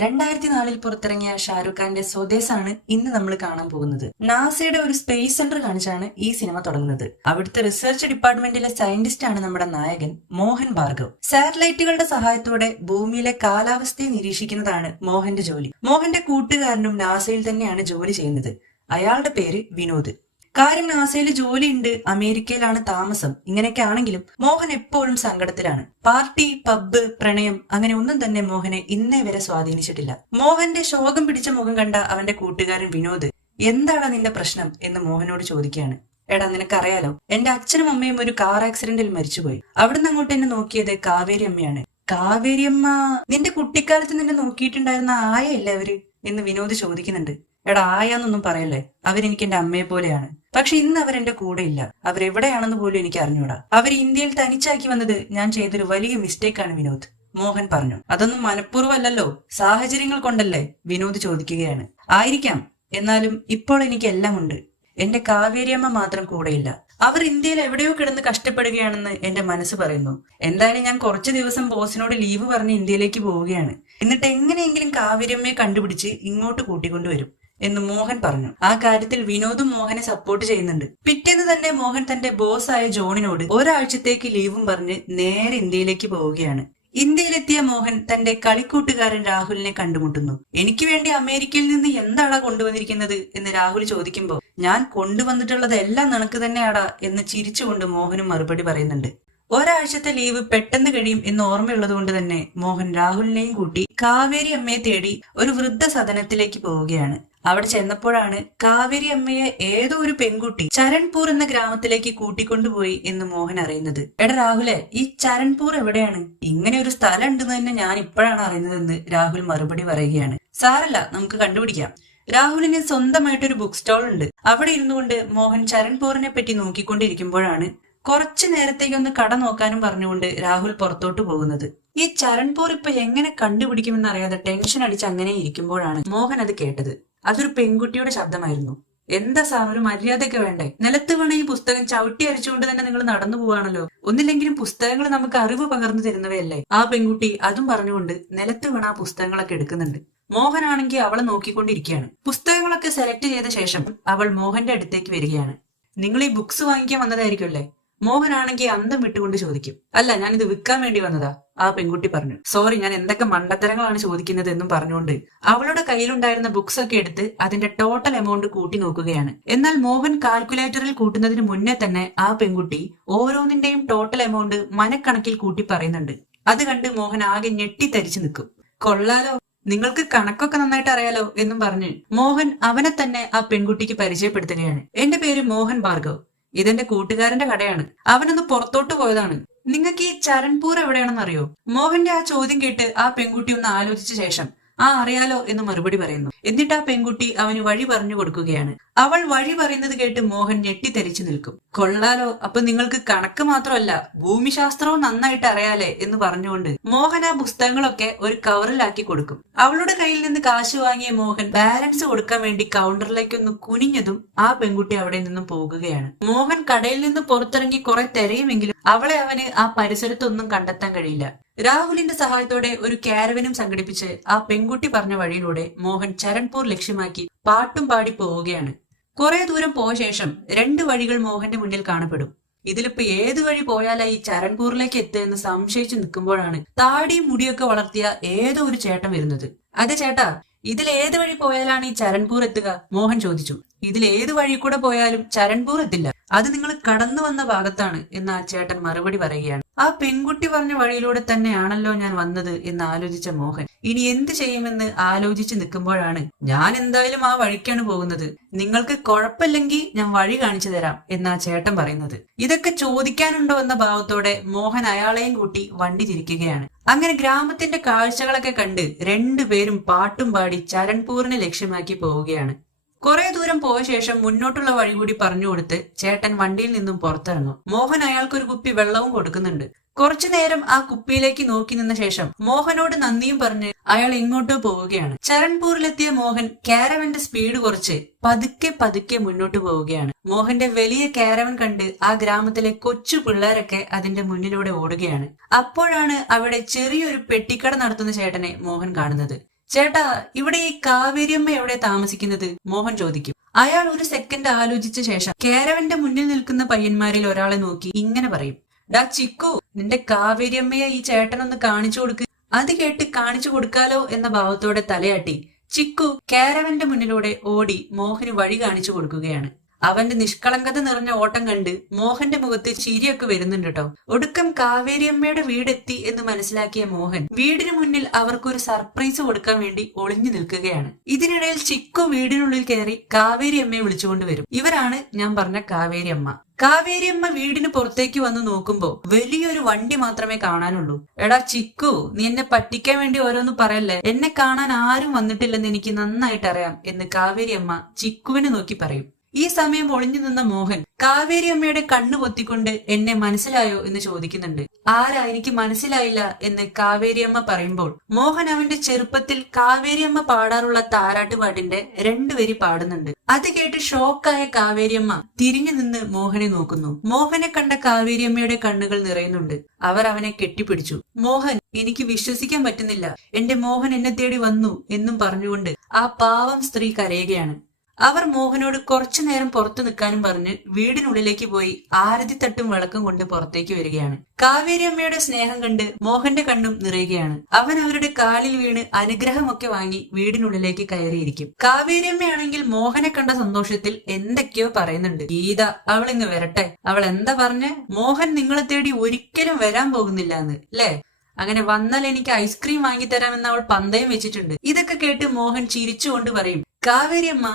2004 പുറത്തിറങ്ങിയ ഷാരൂഖ് ഖാന്റെ സ്വദേശാണ് ഇന്ന് നമ്മൾ കാണാൻ പോകുന്നത്. നാസയുടെ ഒരു സ്പേസ് സെന്റർ കാണിച്ചാണ് ഈ സിനിമ തുടങ്ങുന്നത്. അവിടുത്തെ റിസർച്ച് ഡിപ്പാർട്ട്മെന്റിലെ സയന്റിസ്റ്റ് ആണ് നമ്മുടെ നായകൻ മോഹൻ ഭാർഗവ്. സാറ്റലൈറ്റുകളുടെ സഹായത്തോടെ ഭൂമിയിലെ കാലാവസ്ഥയെ നിരീക്ഷിക്കുന്നതാണ് മോഹന്റെ ജോലി. മോഹന്റെ കൂട്ടുകാരനും നാസയിൽ തന്നെയാണ് ജോലി ചെയ്യുന്നത്. അയാളുടെ പേര് വിനോദ്. കാര്യം നാസയിൽ ജോലിയുണ്ട്, അമേരിക്കയിലാണ് താമസം, ഇങ്ങനെയൊക്കെ ആണെങ്കിലും മോഹൻ എപ്പോഴും സങ്കടത്തിലാണ്. പാർട്ടി, പബ്ബ്, പ്രണയം അങ്ങനെ ഒന്നും തന്നെ മോഹനെ ഇന്നേ വരെ സ്വാധീനിച്ചിട്ടില്ല. മോഹന്റെ ശോകം പിടിച്ച മുഖം കണ്ട അവന്റെ കൂട്ടുകാരൻ വിനോദ് എന്താണ് നിന്റെ പ്രശ്നം എന്ന് മോഹനോട് ചോദിക്കുകയാണ്. എടാ, നിനക്കറിയാലോ, എന്റെ അച്ഛനും അമ്മയും ഒരു കാർ ആക്സിഡന്റിൽ മരിച്ചുപോയി. അവിടുന്ന് അങ്ങോട്ട് എന്നെ നോക്കിയത് കാവേരി അമ്മയാണ്. കാവേരി അമ്മ നിന്റെ കുട്ടിക്കാലത്ത് നിന്നെ നോക്കിയിട്ടുണ്ടായിരുന്ന ആയല്ലേ അവര് എന്ന് വിനോദ് ചോദിക്കുന്നുണ്ട്. എടാ, ആയാന്നൊന്നും പറയല്ലേ, അവരെനിക്ക് എന്റെ അമ്മയെ പോലെയാണ്. പക്ഷെ ഇന്ന് അവരെന്റെ കൂടെ ഇല്ല. അവരെവിടെയാണെന്ന് പോലും എനിക്ക് അറിഞ്ഞൂടാ. അവർ ഇന്ത്യയിൽ തനിച്ചാക്കി വന്നത് ഞാൻ ചെയ്തൊരു വലിയ മിസ്റ്റേക്കാണ് വിനോദ്, മോഹൻ പറഞ്ഞു. അതൊന്നും മനഃപൂർവ്വമല്ലല്ലോ, സാഹചര്യങ്ങൾ കൊണ്ടല്ലേ, വിനോദ് ചോദിക്കുകയാണ്. ആയിരിക്കാം, എന്നാലും ഇപ്പോൾ എനിക്ക് എല്ലാം ഉണ്ട്. എന്റെ കാവേരിയമ്മ മാത്രം കൂടെയില്ല. അവർ ഇന്ത്യയിൽ എവിടെയോ കിടന്ന് കഷ്ടപ്പെടുകയാണെന്ന് എന്റെ മനസ്സ് പറയുന്നു. എന്തായാലും ഞാൻ കുറച്ചു ദിവസം ബോസിനോട് ലീവ് പറഞ്ഞ് ഇന്ത്യയിലേക്ക് പോവുകയാണ്. എന്നിട്ട് എങ്ങനെയെങ്കിലും കാവേരിയമ്മയെ കണ്ടുപിടിച്ച് ഇങ്ങോട്ട് കൂട്ടിക്കൊണ്ടുവരും എന്ന് മോഹൻ പറഞ്ഞു. ആ കാര്യത്തിൽ വിനോദും മോഹനെ സപ്പോർട്ട് ചെയ്യുന്നുണ്ട്. പിറ്റേന്ന് തന്നെ മോഹൻ തന്റെ ബോസായ ജോണിനോട് ഒരാഴ്ചത്തേക്ക് ലീവും പറഞ്ഞ് നേരെ ഇന്ത്യയിലേക്ക് പോവുകയാണ്. ഇന്ത്യയിലെത്തിയ മോഹൻ തന്റെ കളിക്കൂട്ടുകാരൻ രാഹുലിനെ കണ്ടുമുട്ടുന്നു. എനിക്ക് വേണ്ടി അമേരിക്കയിൽ നിന്ന് എന്താടാ കൊണ്ടുവന്നിരിക്കുന്നത് എന്ന് രാഹുൽ ചോദിക്കുമ്പോൾ, ഞാൻ കൊണ്ടുവന്നിട്ടുള്ളത് എല്ലാം നിനക്ക് തന്നെയാടാ എന്ന് ചിരിച്ചുകൊണ്ട് മോഹനും മറുപടി പറയുന്നുണ്ട്. ഒരാഴ്ചത്തെ ലീവ് പെട്ടെന്ന് കഴിയും എന്ന് ഓർമ്മയുള്ളത് കൊണ്ട് തന്നെ മോഹൻ രാഹുലിനെയും കൂട്ടി കാവേരി അമ്മയെ തേടി ഒരു വൃദ്ധസദനത്തിലേക്ക് പോവുകയാണ്. അവിടെ ചെന്നപ്പോഴാണ് കാവേരി അമ്മയെ ഏതോ ഒരു പെൺകുട്ടി ചരൺപൂർ എന്ന ഗ്രാമത്തിലേക്ക് കൂട്ടിക്കൊണ്ടുപോയി എന്ന് മോഹൻ അറിയുന്നത്. എടാ രാഹുലെ, ഈ ചരൺപൂർ എവിടെയാണ്? ഇങ്ങനെ ഒരു സ്ഥലം ഉണ്ടെന്ന് തന്നെ ഞാൻ ഇപ്പോഴാണ് അറിയുന്നതെന്ന് രാഹുൽ മറുപടി പറയുകയാണ്. സാരല്ല, നമുക്ക് കണ്ടുപിടിക്കാം. രാഹുലിന് സ്വന്തമായിട്ടൊരു ബുക്ക് സ്റ്റോൾ ഉണ്ട്. അവിടെ ഇരുന്നു കൊണ്ട് മോഹൻ ചരൺപൂറിനെ പറ്റി നോക്കിക്കൊണ്ടിരിക്കുമ്പോഴാണ് കുറച്ചു നേരത്തേക്കൊന്ന് കട നോക്കാനും പറഞ്ഞുകൊണ്ട് രാഹുൽ പുറത്തോട്ട് പോകുന്നത്. ഈ ചരൺപൂർ ഇപ്പൊ എങ്ങനെ കണ്ടുപിടിക്കുമെന്ന് അറിയാതെ ടെൻഷൻ അടിച്ച് അങ്ങനെ ഇരിക്കുമ്പോഴാണ് മോഹൻ അത് കേട്ടത്. അതൊരു പെൺകുട്ടിയുടെ ശബ്ദമായിരുന്നു. എന്താ സാർ, ഒരു മര്യാദയൊക്കെ വേണ്ടേ? നിലത്ത് വീണ ഈ പുസ്തകം ചവിട്ടി അരിച്ചുകൊണ്ട് തന്നെ നിങ്ങൾ നടന്നു പോവാണല്ലോ. ഒന്നില്ലെങ്കിലും പുസ്തകങ്ങൾ നമുക്ക് അറിവ് പകർന്നു തരുന്നവയല്ലേ? ആ പെൺകുട്ടി അതും പറഞ്ഞുകൊണ്ട് നിലത്ത് വീണ ആ പുസ്തകങ്ങളൊക്കെ എടുക്കുന്നുണ്ട്. മോഹനാണെങ്കിൽ അവളെ നോക്കിക്കൊണ്ടിരിക്കുകയാണ്. പുസ്തകങ്ങളൊക്കെ സെലക്ട് ചെയ്ത ശേഷം അവൾ മോഹന്റെ അടുത്തേക്ക് വരികയാണ്. നിങ്ങൾ ഈ ബുക്സ് വാങ്ങിക്കാൻ വന്നതായിരിക്കുമല്ലേ? മോഹനാണെങ്കിൽ അന്തം വിട്ടുകൊണ്ട് ചോദിക്കും. അല്ല, ഞാനിത് വിൽക്കാൻ വേണ്ടി വന്നതാ, ആ പെൺകുട്ടി പറഞ്ഞു. സോറി, ഞാൻ എന്തൊക്കെ മണ്ടത്തരങ്ങളാണ് ചോദിക്കുന്നത് എന്നും പറഞ്ഞുകൊണ്ട് അവളുടെ കയ്യിലുണ്ടായിരുന്ന ബുക്സ് ഒക്കെ എടുത്ത് അതിന്റെ ടോട്ടൽ എമൗണ്ട് കൂട്ടി നോക്കുകയാണ്. എന്നാൽ മോഹൻ കാൽക്കുലേറ്ററിൽ കൂട്ടുന്നതിന് മുന്നേ തന്നെ ആ പെൺകുട്ടി ഓരോന്നിന്റെയും ടോട്ടൽ എമൗണ്ട് മനക്കണക്കിൽ കൂട്ടി പറയുന്നുണ്ട്. അത് കണ്ട് മോഹൻ ആകെ ഞെട്ടിത്തരിച്ചു നിൽക്കും. കൊള്ളാലോ, നിങ്ങൾക്ക് കണക്കൊക്കെ നന്നായിട്ട് അറിയാലോ എന്നും പറഞ്ഞ് മോഹൻ അവനെ തന്നെ ആ പെൺകുട്ടിക്ക് പരിചയപ്പെടുത്തുകയാണ്. എന്റെ പേര് മോഹൻ ഭാർഗവ്, ഇതെന്റെ കൂട്ടുകാരന്റെ കടയാണ്. അവനൊന്ന് പുറത്തോട്ട് പോയതാണ്. നിങ്ങൾക്ക് ഈ ചരൺപൂർ എവിടെയാണെന്ന് അറിയോ? മോഹന്റെ ആ ചോദ്യം കേട്ട് ആ പെൺകുട്ടി ഒന്ന് ആലോചിച്ച ശേഷം അറിയാലോ എന്ന് മറുപടി പറയുന്നു. എന്നിട്ട് ആ പെൺകുട്ടി അവന് വഴി പറഞ്ഞു കൊടുക്കുകയാണ്. അവൾ വഴി പറയുന്നത് കേട്ട് മോഹൻ ഞെട്ടിത്തെരിച്ചു നിൽക്കും. കൊള്ളാലോ, അപ്പൊ നിങ്ങൾക്ക് കണക്ക് മാത്രമല്ല ഭൂമിശാസ്ത്രവും നന്നായിട്ട് അറിയാലേ എന്ന് പറഞ്ഞുകൊണ്ട് മോഹൻ ആ പുസ്തകങ്ങളൊക്കെ ഒരു കവറിലാക്കി കൊടുക്കും. അവളുടെ കയ്യിൽ നിന്ന് കാശ് വാങ്ങിയ മോഹൻ ബാലൻസ് കൊടുക്കാൻ വേണ്ടി കൗണ്ടറിലേക്കൊന്ന് കുനിഞ്ഞതും ആ പെൺകുട്ടി അവിടെ നിന്നും പോകുകയാണ്. മോഹൻ കടയിൽ നിന്ന് പുറത്തിറങ്ങി കുറെ തിരയുമെങ്കിലും അവളെ അവന് ആ പരിസരത്തൊന്നും കണ്ടെത്താൻ കഴിയില്ല. രാഹുലിന്റെ സഹായത്തോടെ ഒരു കാരവനും സംഘടിപ്പിച്ച് ആ പെൺകുട്ടി പറഞ്ഞ വഴിയിലൂടെ മോഹൻ ചരൺപൂർ ലക്ഷ്യമാക്കി പാട്ടും പാടി പോവുകയാണ്. കുറെ ദൂരം പോയ ശേഷം രണ്ട് വഴികൾ മോഹന്റെ മുന്നിൽ കാണപ്പെടും. ഇതിലിപ്പോ ഏത് വഴി പോയാലാ ഈ ചരൺപൂറിലേക്ക് എത്തുക എന്ന് സംശയിച്ചു നിൽക്കുമ്പോഴാണ് താടിയും മുടിയൊക്കെ വളർത്തിയ ഏതോ ഒരു ചേട്ടൻ വരുന്നത്. അതെ ചേട്ടാ, ഇതിൽ ഏത് വഴി പോയാലാണ് ഈ ചരൺപൂർ എത്തുക? മോഹൻ ചോദിച്ചു. ഇതിൽ ഏത് വഴി കൂടെ പോയാലും ചരൺപൂർ എത്തില്ല, അത് നിങ്ങൾ കടന്നു വന്ന ഭാഗത്താണ് എന്ന് ആ ചേട്ടൻ മറുപടി പറയുകയാണ്. ആ പെൺകുട്ടി പറഞ്ഞ വഴിയിലൂടെ തന്നെയാണല്ലോ ഞാൻ വന്നത് എന്ന് ആലോചിച്ച മോഹൻ ഇനി എന്ത് ചെയ്യുമെന്ന് ആലോചിച്ച് നിൽക്കുമ്പോഴാണ്, ഞാൻ എന്തായാലും ആ വഴിക്കാണ് പോകുന്നത്, നിങ്ങൾക്ക് കുഴപ്പമില്ലെങ്കിൽ ഞാൻ വഴി കാണിച്ചു തരാം എന്ന് ആ ചേട്ടൻ പറയുന്നത്. ഇതൊക്കെ ചോദിക്കാനുണ്ടോ എന്ന ഭാവത്തോടെ മോഹൻ അയാളെയും കൂട്ടി വണ്ടി തിരിക്കുകയാണ്. അങ്ങനെ ഗ്രാമത്തിന്റെ കാഴ്ചകളൊക്കെ കണ്ട് രണ്ടുപേരും പാട്ടും പാടി ചരൺപൂറിനെ ലക്ഷ്യമാക്കി പോവുകയാണ്. കുറെ ദൂരം പോയ ശേഷം മുന്നോട്ടുള്ള വഴി കൂടി പറഞ്ഞു കൊടുത്ത് ചേട്ടൻ വണ്ടിയിൽ നിന്നും പുറത്തിറങ്ങും. മോഹൻ അയാൾക്കൊരു കുപ്പി വെള്ളവും കൊടുക്കുന്നുണ്ട്. കുറച്ചു നേരം ആ കുപ്പിയിലേക്ക് നോക്കി നിന്ന ശേഷം മോഹനോട് നന്ദിയും പറഞ്ഞ് അയാൾ എങ്ങോട്ടോ പോവുകയാണ്. ചരൺപൂരിലെത്തിയ മോഹൻ കാരവന്റെ സ്പീഡ് കുറച്ച് പതുക്കെ പതുക്കെ മുന്നോട്ട് പോവുകയാണ്. മോഹന്റെ വലിയ കാരവൻ കണ്ട് ആ ഗ്രാമത്തിലെ കൊച്ചു പിള്ളേരൊക്കെ അതിന്റെ മുന്നിലൂടെ ഓടുകയാണ്. അപ്പോഴാണ് അവിടെ ചെറിയൊരു പെട്ടിക്കട നടത്തുന്ന ചേട്ടനെ മോഹൻ കാണുന്നത്. ചേട്ടാ, ഇവിടെ ഈ കാവേരിയമ്മ എവിടെ താമസിക്കുന്നത്? മോഹൻ ചോദിക്കും. അയാൾ ഒരു സെക്കൻഡ് ആലോചിച്ച ശേഷം കാരവന്റെ മുന്നിൽ നിൽക്കുന്ന പയ്യന്മാരിൽ ഒരാളെ നോക്കി ഇങ്ങനെ പറയും, ഡാ ചിക്കു, നിന്റെ കാവേരിയമ്മയെ ഈ ചേട്ടനൊന്ന് കാണിച്ചു കൊടുക്ക്. അത് കേട്ട് കാണിച്ചു കൊടുക്കാലോ എന്ന ഭാവത്തോടെ തലയാട്ടി ചിക്കു കാരവന്റെ മുന്നിലൂടെ ഓടി മോഹന് വഴി കാണിച്ചു കൊടുക്കുകയാണ്. അവന്റെ നിഷ്കളങ്കത നിറഞ്ഞ ഓട്ടം കണ്ട് മോഹന്റെ മുഖത്ത് ചിരിയൊക്കെ വരുന്നുണ്ട് കേട്ടോ. ഒടുക്കം കാവേരിയമ്മയുടെ വീടെത്തി എന്ന് മനസ്സിലാക്കിയ മോഹൻ വീടിന് മുന്നിൽ അവർക്കൊരു സർപ്രൈസ് കൊടുക്കാൻ വേണ്ടി ഒളിഞ്ഞു നിൽക്കുകയാണ്. ഇതിനിടയിൽ ചിക്കു വീടിനുള്ളിൽ കയറി കാവേരിയമ്മയെ വിളിച്ചുകൊണ്ട് വരും. ഇവരാണ് ഞാൻ പറഞ്ഞ കാവേരിയമ്മ. കാവേരിയമ്മ വീടിന് പുറത്തേക്ക് വന്ന് നോക്കുമ്പോ വലിയൊരു വണ്ടി മാത്രമേ കാണാനുള്ളൂ. എടാ ചിക്കു, നീ എന്നെ പറ്റിക്കാൻ വേണ്ടി ഓരോന്ന് പറയല്ലേ, എന്നെ കാണാൻ ആരും വന്നിട്ടില്ലെന്ന് എനിക്ക് നന്നായിട്ട് അറിയാം എന്ന് കാവേരിയമ്മ ചിക്കുവിനെ നോക്കി പറയും. ഈ സമയം ഒളിഞ്ഞു നിന്ന മോഹൻ കാവേരിയമ്മയുടെ കണ്ണു പൊത്തിക്കൊണ്ട് എന്നെ മനസ്സിലായോ എന്ന് ചോദിക്കുന്നുണ്ട്. ആരാ, എനിക്ക് മനസ്സിലായില്ല എന്ന് കാവേരിയമ്മ പറയുമ്പോൾ മോഹൻ അവന്റെ ചെറുപ്പത്തിൽ കാവേരിയമ്മ പാടാറുള്ള താരാട്ടുപാട്ടിന്റെ 2 വരി പാടുന്നുണ്ട്. അത് കേട്ട് ഷോക്കായ കാവേരിയമ്മ തിരിഞ്ഞു നിന്ന് മോഹനെ നോക്കുന്നു. മോഹനെ കണ്ട കാവേരിയമ്മയുടെ കണ്ണുകൾ നിറയുന്നുണ്ട്. അവർ അവനെ കെട്ടിപ്പിടിച്ചു. മോഹൻ, എനിക്ക് വിശ്വസിക്കാൻ പറ്റുന്നില്ല, എന്റെ മോഹൻ എന്നെ തേടി വന്നു എന്നും പറഞ്ഞുകൊണ്ട് ആ പാവം സ്ത്രീ കരയുകയാണ്. അവർ മോഹനോട് കുറച്ചു നേരം പുറത്തു നിൽക്കാനും പറഞ്ഞ് വീടിനുള്ളിലേക്ക് പോയി ആരതി തട്ടും വിളക്കും കൊണ്ട് പുറത്തേക്ക് വരികയാണ്. കാവേരിയമ്മയുടെ സ്നേഹം കണ്ട് മോഹന്റെ കണ്ണും നിറയുകയാണ്. അവൻ അവരുടെ കാലിൽ വീണ് അനുഗ്രഹമൊക്കെ വാങ്ങി വീടിനുള്ളിലേക്ക് കയറിയിരിക്കും. കാവേരിയമ്മയാണെങ്കിൽ മോഹനെ കണ്ട സന്തോഷത്തിൽ എന്തൊക്കെയോ പറയുന്നുണ്ട്. ഗീത, അവളിങ്ങ് വരട്ടെ. അവൾ എന്താ പറഞ്ഞ്? മോഹൻ നിങ്ങളെ തേടി ഒരിക്കലും വരാൻ പോകുന്നില്ല എന്ന് ല്ലേ? അങ്ങനെ വന്നാൽ എനിക്ക് ഐസ്ക്രീം വാങ്ങിത്തരാമെന്ന് അവൾ പന്തയം വെച്ചിട്ടുണ്ട്. ഇതൊക്കെ കേട്ട് മോഹൻ ചിരിച്ചുകൊണ്ട് പറയും, കാവേരിയമ്മ,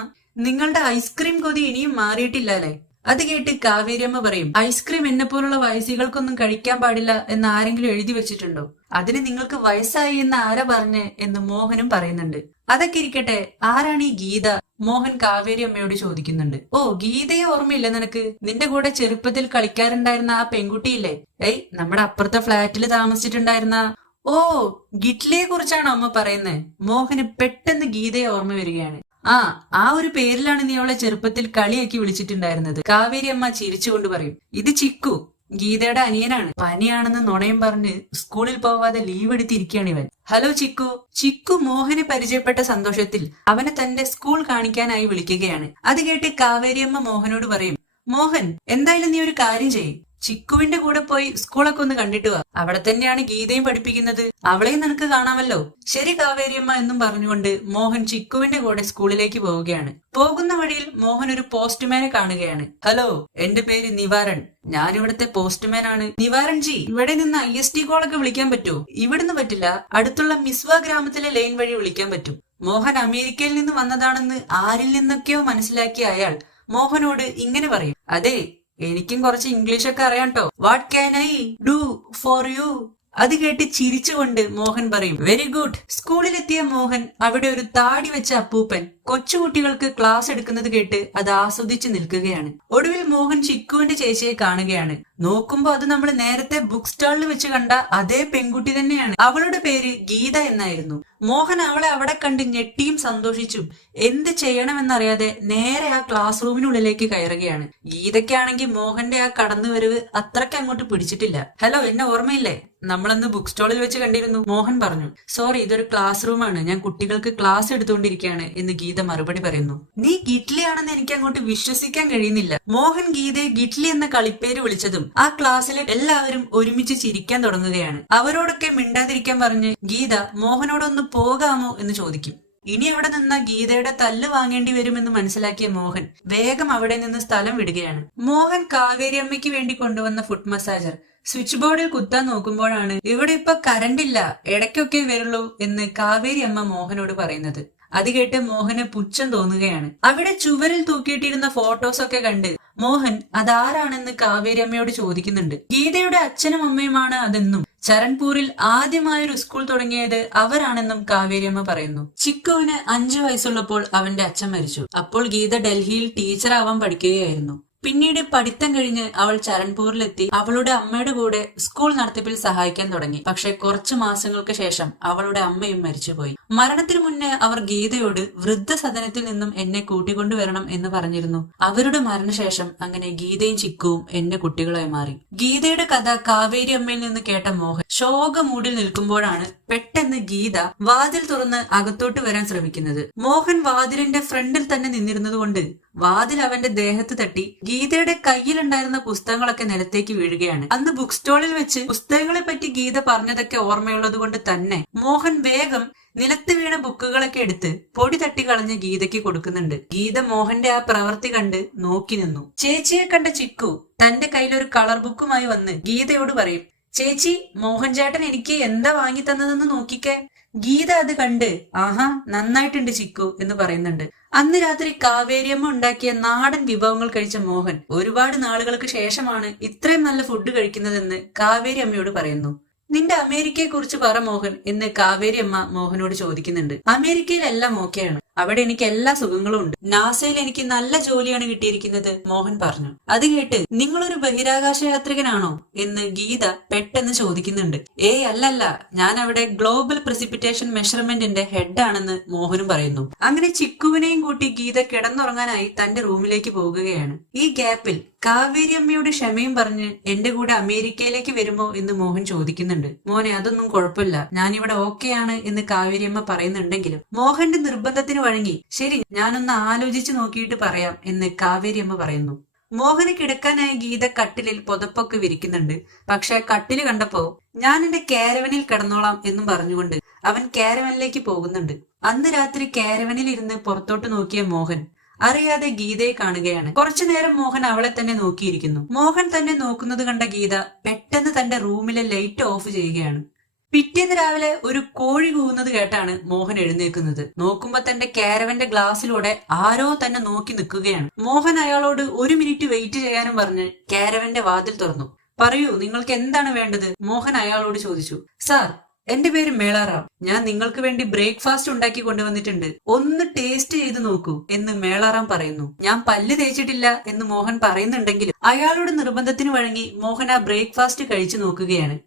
നിങ്ങളുടെ ഐസ്ക്രീം കൊതി ഇനിയും മാറിയിട്ടില്ലല്ലേ? അത് കേട്ട് കാവേരിയമ്മ പറയും, ഐസ്ക്രീം എന്നെ പോലുള്ള വയസ്സികൾക്കൊന്നും കഴിക്കാൻ പാടില്ല എന്ന് ആരെങ്കിലും എഴുതി വെച്ചിട്ടുണ്ടോ? അതിന് നിങ്ങൾക്ക് വയസ്സായി എന്ന് ആരാ പറഞ്ഞേ എന്ന് മോഹനും പറയുന്നുണ്ട്. അതൊക്കെ ഇരിക്കട്ടെ, ആരാണ് ഈ ഗീത? മോഹൻ കാവേരിയമ്മയോട് ചോദിക്കുന്നുണ്ട്. ഓ, ഗീതയെ ഓർമ്മയില്ല നിനക്ക്? നിന്റെ കൂടെ ചെറുപ്പത്തിൽ കളിക്കാറുണ്ടായിരുന്ന ആ പെൺകുട്ടിയില്ലേ? നമ്മുടെ അപ്പുറത്തെ ഫ്ലാറ്റിൽ താമസിച്ചിട്ടുണ്ടായിരുന്ന? ഓ, ഗിറ്റ്ലിയെ കുറിച്ചാണോ അമ്മ പറയുന്നത്? മോഹന് പെട്ടെന്ന് ഗീതയെ ഓർമ്മ വരികയാണ്. ആ ഒരു പേരിലാണ് നീ അവളെ ചെറുപ്പത്തിൽ കളിയാക്കി വിളിച്ചിട്ടുണ്ടായിരുന്നത്. കാവേരിയമ്മ ചിരിച്ചുകൊണ്ട് പറയും, ഇത് ചിക്കു, ഗീതയുടെ അനിയനാണ്. പനിയാണെന്ന് നുണയും പറഞ്ഞ് സ്കൂളിൽ പോവാതെ ലീവ് എടുത്തിരിക്കുകയാണ് ഇവൻ. ഹലോ ചിക്കു. ചിക്കു മോഹനെ പരിചയപ്പെട്ട സന്തോഷത്തിൽ അവനെ തന്റെ സ്കൂൾ കാണിക്കാനായി വിളിക്കുകയാണ്. അത് കേട്ട് കാവേരിയമ്മ മോഹനോട് പറയും, മോഹൻ, എന്തായാലും നീ ഒരു കാര്യം ചെയ്യ്, ചിക്കുവിന്റെ കൂടെ പോയി സ്കൂളൊക്കെ ഒന്ന് കണ്ടിട്ട് വാ. അവിടെ തന്നെയാണ് ഗീതയും പഠിപ്പിക്കുന്നത്. അവളെയും നിനക്ക് കാണാമല്ലോ. ശരി കാവേരിയമ്മ എന്നും പറഞ്ഞുകൊണ്ട് മോഹൻ ചിക്കുവിന്റെ കൂടെ സ്കൂളിലേക്ക് പോവുകയാണ്. പോകുന്ന വഴിയിൽ മോഹൻ ഒരു പോസ്റ്റ്മാനെ കാണുകയാണ്. ഹലോ, എന്റെ പേര് നിവാരൺ. ഞാൻ ഇവിടുത്തെ പോസ്റ്റ്മാൻ ആണ്. നിവാരൺ ജി, ഇവിടെ നിന്ന് ISD കോളൊക്കെ വിളിക്കാൻ പറ്റുമോ? ഇവിടുന്ന് പറ്റില്ല, അടുത്തുള്ള മിസ്വ ഗ്രാമത്തിലെ ലൈൻ വഴി വിളിക്കാൻ പറ്റും. മോഹൻ അമേരിക്കയിൽ നിന്ന് വന്നതാണെന്ന് ആരിൽ നിന്നൊക്കെയോ മനസ്സിലാക്കിയ അയാൾ മോഹനോട് ഇങ്ങനെ പറയും, അതെ, എനിക്കും കുറച്ച് ഇംഗ്ലീഷൊക്കെ അറിയാം ട്ടോ. What can I do for you? അത് കേട്ട് ചിരിച്ചുകൊണ്ട് മോഹൻ പറയും, വെരി ഗുഡ്. സ്കൂളിലെത്തിയ മോഹൻ അവിടെ ഒരു താടി വെച്ച അപ്പൂപ്പൻ കൊച്ചുകുട്ടികൾക്ക് ക്ലാസ് എടുക്കുന്നത് കേട്ട് അത് ആസ്വദിച്ച് നിൽക്കുകയാണ്. ഒടുവിൽ മോഹൻ ചിക്കുവിന്റെ ചേച്ചിയെ കാണുകയാണ്. നോക്കുമ്പോ അത് നമ്മൾ നേരത്തെ ബുക്ക് സ്റ്റാളിൽ വെച്ച് കണ്ട അതേ പെൺകുട്ടി തന്നെയാണ്. അവളുടെ പേര് ഗീത എന്നായിരുന്നു. മോഹൻ അവളെ അവിടെ കണ്ട് ഞെട്ടിയും സന്തോഷിച്ചും എന്ത് ചെയ്യണമെന്നറിയാതെ നേരെ ആ ക്ലാസ് റൂമിനുള്ളിലേക്ക് കയറുകയാണ്. ഗീതയ്ക്കാണെങ്കിൽ മോഹന്റെ ആ കടന്നുവരവ് അത്രയ്ക്ക് അങ്ങോട്ട് പിടിച്ചിട്ടില്ല. ഹലോ, എന്നെ ഓർമ്മയില്ലേ? നമ്മളന്ന് ബുക്ക് സ്റ്റാളിൽ വെച്ച് കണ്ടിരുന്നു. മോഹൻ പറഞ്ഞു, സോറി, ഇതൊരു ക്ലാസ് റൂമാണ്, ഞാൻ കുട്ടികൾക്ക് ക്ലാസ് എടുത്തുകൊണ്ടിരിക്കുകയാണ് എന്ന് ഗീത മറുപടി പറയുന്നു. നീ ഗിറ്റ്ലി ആണെന്ന് എനിക്ക് അങ്ങോട്ട് വിശ്വസിക്കാൻ കഴിയുന്നില്ല. മോഹൻ ഗീതയെ ഗിറ്റ്ലി എന്ന കളിപ്പേര് വിളിച്ചതും ആ ക്ലാസ്സിലെ എല്ലാവരും ഒരുമിച്ച് ചിരിക്കാൻ തുടങ്ങുകയാണ്. അവരോടൊക്കെ മിണ്ടാതിരിക്കാൻ പറഞ്ഞ് ഗീത മോഹനോടൊന്ന് പോകാമോ എന്ന് ചോദിക്കും. ഇനി അവിടെ നിന്ന ഗീതയുടെ തല്ല് വാങ്ങേണ്ടി വരുമെന്ന് മനസ്സിലാക്കിയ മോഹൻ വേഗം അവിടെ നിന്ന് സ്ഥലം വിടുകയാണ്. മോഹൻ കാവേരിയമ്മയ്ക്ക് വേണ്ടി കൊണ്ടുവന്ന ഫുഡ് മസാജർ സ്വിച്ച് ബോർഡിൽ കുത്താൻ നോക്കുമ്പോഴാണ് ഇവിടെ ഇപ്പൊ കറണ്ട് ഇല്ല, ഇടയ്ക്കൊക്കെ വരുള്ളൂ എന്ന് കാവേരിയമ്മ മോഹനോട് പറയുന്നത്. അത് കേട്ട് മോഹന് പുച്ഛം തോന്നുകയാണ്. അവിടെ ചുവരിൽ തൂക്കിയിട്ടിരുന്ന ഫോട്ടോസൊക്കെ കണ്ട് മോഹൻ അതാരാണെന്ന് കാവേരിയമ്മയോട് ചോദിക്കുന്നുണ്ട്. ഗീതയുടെ അച്ഛനും അമ്മയുമാണ് അതെന്നും ചരൺപൂരിൽ ആദ്യമായൊരു സ്കൂൾ തുടങ്ങിയത് അവരാണെന്നും കാവേരിയമ്മ പറയുന്നു. ചിക്കുവിന് 5 വയസ്സുള്ളപ്പോൾ അവന്റെ അച്ഛൻ മരിച്ചു. അപ്പോൾ ഗീത ഡൽഹിയിൽ ടീച്ചറാവാൻ പഠിക്കുകയായിരുന്നു. പിന്നീട് പഠിത്തം കഴിഞ്ഞ് അവൾ ചരൺപൂരിലെത്തി അവളുടെ അമ്മയുടെ കൂടെ സ്കൂൾ നടത്തിപ്പിൽ സഹായിക്കാൻ തുടങ്ങി. പക്ഷെ കുറച്ചു മാസങ്ങൾക്ക് ശേഷം അവളുടെ അമ്മയും മരിച്ചുപോയി. മരണത്തിനു മുന്നേ അവർ ഗീതയോട് വൃദ്ധസദനത്തിൽ നിന്നും എന്നെ കൂട്ടിക്കൊണ്ടുവരണം എന്ന് പറഞ്ഞിരുന്നു. അവരുടെ മരണശേഷം അങ്ങനെ ഗീതയും ചിക്കുവും എന്റെ കുട്ടികളായി മാറി. ഗീതയുടെ കഥ കാവേരി അമ്മയിൽ നിന്ന് കേട്ട മോഹൻ ശോകമൂടിൽ നിൽക്കുമ്പോഴാണ് പെട്ടെന്ന് ഗീത വാതിൽ തുറന്ന് അകത്തോട്ട് വരാൻ ശ്രമിക്കുന്നത്. മോഹൻ വാതിലിന്റെ ഫ്രണ്ടിൽ തന്നെ നിന്നിരുന്നത് കൊണ്ട് വാതിൽ അവന്റെ ദേഹത്ത് തട്ടി ഗീതയുടെ കയ്യിലുണ്ടായിരുന്ന പുസ്തകങ്ങളൊക്കെ നിലത്തേക്ക് വീഴുകയാണ്. അന്ന് ബുക്ക് സ്റ്റോളിൽ വെച്ച് പുസ്തകങ്ങളെ പറ്റി ഗീത പറഞ്ഞതൊക്കെ ഓർമ്മയുള്ളത് കൊണ്ട് തന്നെ മോഹൻ വേഗം നിലത്ത് വീണ ബുക്കുകളൊക്കെ എടുത്ത് പൊടി തട്ടി കളഞ്ഞ് ഗീതയ്ക്ക് കൊടുക്കുന്നുണ്ട്. ഗീത മോഹന്റെ ആ പ്രവൃത്തി കണ്ട് നോക്കി നിന്നു. ചേച്ചിയെ കണ്ട ചിക്കു തന്റെ കയ്യിലൊരു കളർ ബുക്കുമായി വന്ന് ഗീതയോട് പറയും, ചേച്ചി, മോഹൻ ചേട്ടൻ എനിക്ക് എന്താ വാങ്ങി തന്നതെന്ന് നോക്കിക്കേ. ഗീത അത് കണ്ട് ആഹാ നന്നായിട്ടുണ്ട് ചിക്കു എന്ന് പറയുന്നുണ്ട്. അന്ന് രാത്രി കാവേരിയമ്മ ഉണ്ടാക്കിയ നാടൻ വിഭവങ്ങൾ കഴിച്ച മോഹൻ ഒരുപാട് നാളുകൾക്ക് ശേഷമാണ് ഇത്രയും നല്ല ഫുഡ് കഴിക്കുന്നതെന്ന് കാവേരി അമ്മയോട് പറയുന്നു. നിന്റെ അമേരിക്കയെ കുറിച്ച് പറ മോഹൻ എന്ന് കാവേരി അമ്മ മോഹനോട് ചോദിക്കുന്നുണ്ട്. അമേരിക്കയിലെല്ലാം ഓക്കെയാണ്, അവിടെ എനിക്ക് എല്ലാ സുഖങ്ങളും ഉണ്ട്. നാസയിൽ എനിക്ക് നല്ല ജോലിയാണ് കിട്ടിയിരിക്കുന്നത് മോഹൻ പറഞ്ഞു. അത് കേട്ട് നിങ്ങളൊരു ബഹിരാകാശ യാത്രികനാണോ എന്ന് ഗീത പെട്ടെന്ന് ചോദിക്കുന്നുണ്ട്. ഏയ് അല്ലല്ല, ഞാൻ അവിടെ ഗ്ലോബൽ പ്രസിപ്പിറ്റേഷൻ മെഷർമെന്റിന്റെ ഹെഡ് ആണെന്ന് മോഹനും പറയുന്നു. അങ്ങനെ ചിക്കുവിനെയും കൂട്ടി ഗീത കിടന്നുറങ്ങാനായി തന്റെ റൂമിലേക്ക് പോകുകയാണ്. ഈ ഗ്യാപ്പിൽ കാവേരി അമ്മയോട് ക്ഷമയും പറഞ്ഞ് എന്റെ കൂടെ അമേരിക്കയിലേക്ക് വരുമോ എന്ന് മോഹൻ ചോദിക്കുന്നുണ്ട്. മോനെ, അതൊന്നും കുഴപ്പമില്ല, ഞാനിവിടെ ഓക്കെയാണ് എന്ന് കാവേരി അമ്മ പറയുന്നുണ്ടെങ്കിലും മോഹന്റെ നിർബന്ധത്തിന് വഴങ്ങി ശരി ഞാനൊന്ന് ആലോചിച്ച് നോക്കിയിട്ട് പറയാം എന്ന് കാവേരി അമ്മ പറയുന്നു. മോഹന് കിടക്കാനായി ഗീത കട്ടിലിൽ പുതപ്പൊക്കെ വിരിക്കുന്നുണ്ട്. പക്ഷെ കട്ടില് കണ്ടപ്പോ ഞാൻ എന്റെ കാരവനിൽ കിടന്നോളാം എന്നും പറഞ്ഞുകൊണ്ട് അവൻ കാരവനിലേക്ക് പോകുന്നുണ്ട്. അന്ന് രാത്രി കാരവനിൽ ഇരുന്ന് പുറത്തോട്ട് നോക്കിയ മോഹൻ അറിയാതെ ഗീതയെ കാണുകയാണ്. കുറച്ചു നേരം മോഹൻ അവളെ തന്നെ നോക്കിയിരിക്കുന്നു. മോഹൻ തന്നെ നോക്കുന്നത് കണ്ട ഗീത പെട്ടെന്ന് തന്റെ റൂമിലെ ലൈറ്റ് ഓഫ് ചെയ്യുകയാണ്. പിറ്റേന്ന് രാവിലെ ഒരു കോഴി കൂവുന്നത് കേട്ടാണ് മോഹൻ എഴുന്നേൽക്കുന്നത്. നോക്കുമ്പോ തന്റെ കാരവന്റെ ഗ്ലാസ്സിലൂടെ ആരോ തന്നെ നോക്കി നിൽക്കുകയാണ്. മോഹൻ അയാളോട് 1 മിനിറ്റ് വെയിറ്റ് ചെയ്യാനും പറഞ്ഞ് കാരവന്റെ വാതിൽ തുറന്നു. പറയൂ, നിങ്ങൾക്ക് എന്താണ് വേണ്ടത്? മോഹൻ അയാളോട് ചോദിച്ചു. സാർ, എന്റെ പേര് മേളാറാം, ഞാൻ നിങ്ങൾക്ക് വേണ്ടി ബ്രേക്ക്ഫാസ്റ്റ് ഉണ്ടാക്കി കൊണ്ടുവന്നിട്ടുണ്ട്, ഒന്ന് ടേസ്റ്റ് ചെയ്ത് നോക്കൂ എന്ന് മേളാറാം പറയുന്നു. ഞാൻ പല്ല് തേച്ചിട്ടില്ല എന്ന് മോഹൻ പറയുന്നുണ്ടെങ്കിലും അയാളുടെ നിർബന്ധത്തിന് വഴങ്ങി മോഹൻ ആ ബ്രേക്ക്ഫാസ്റ്റ് കഴിച്ചു നോക്കുകയാണ്.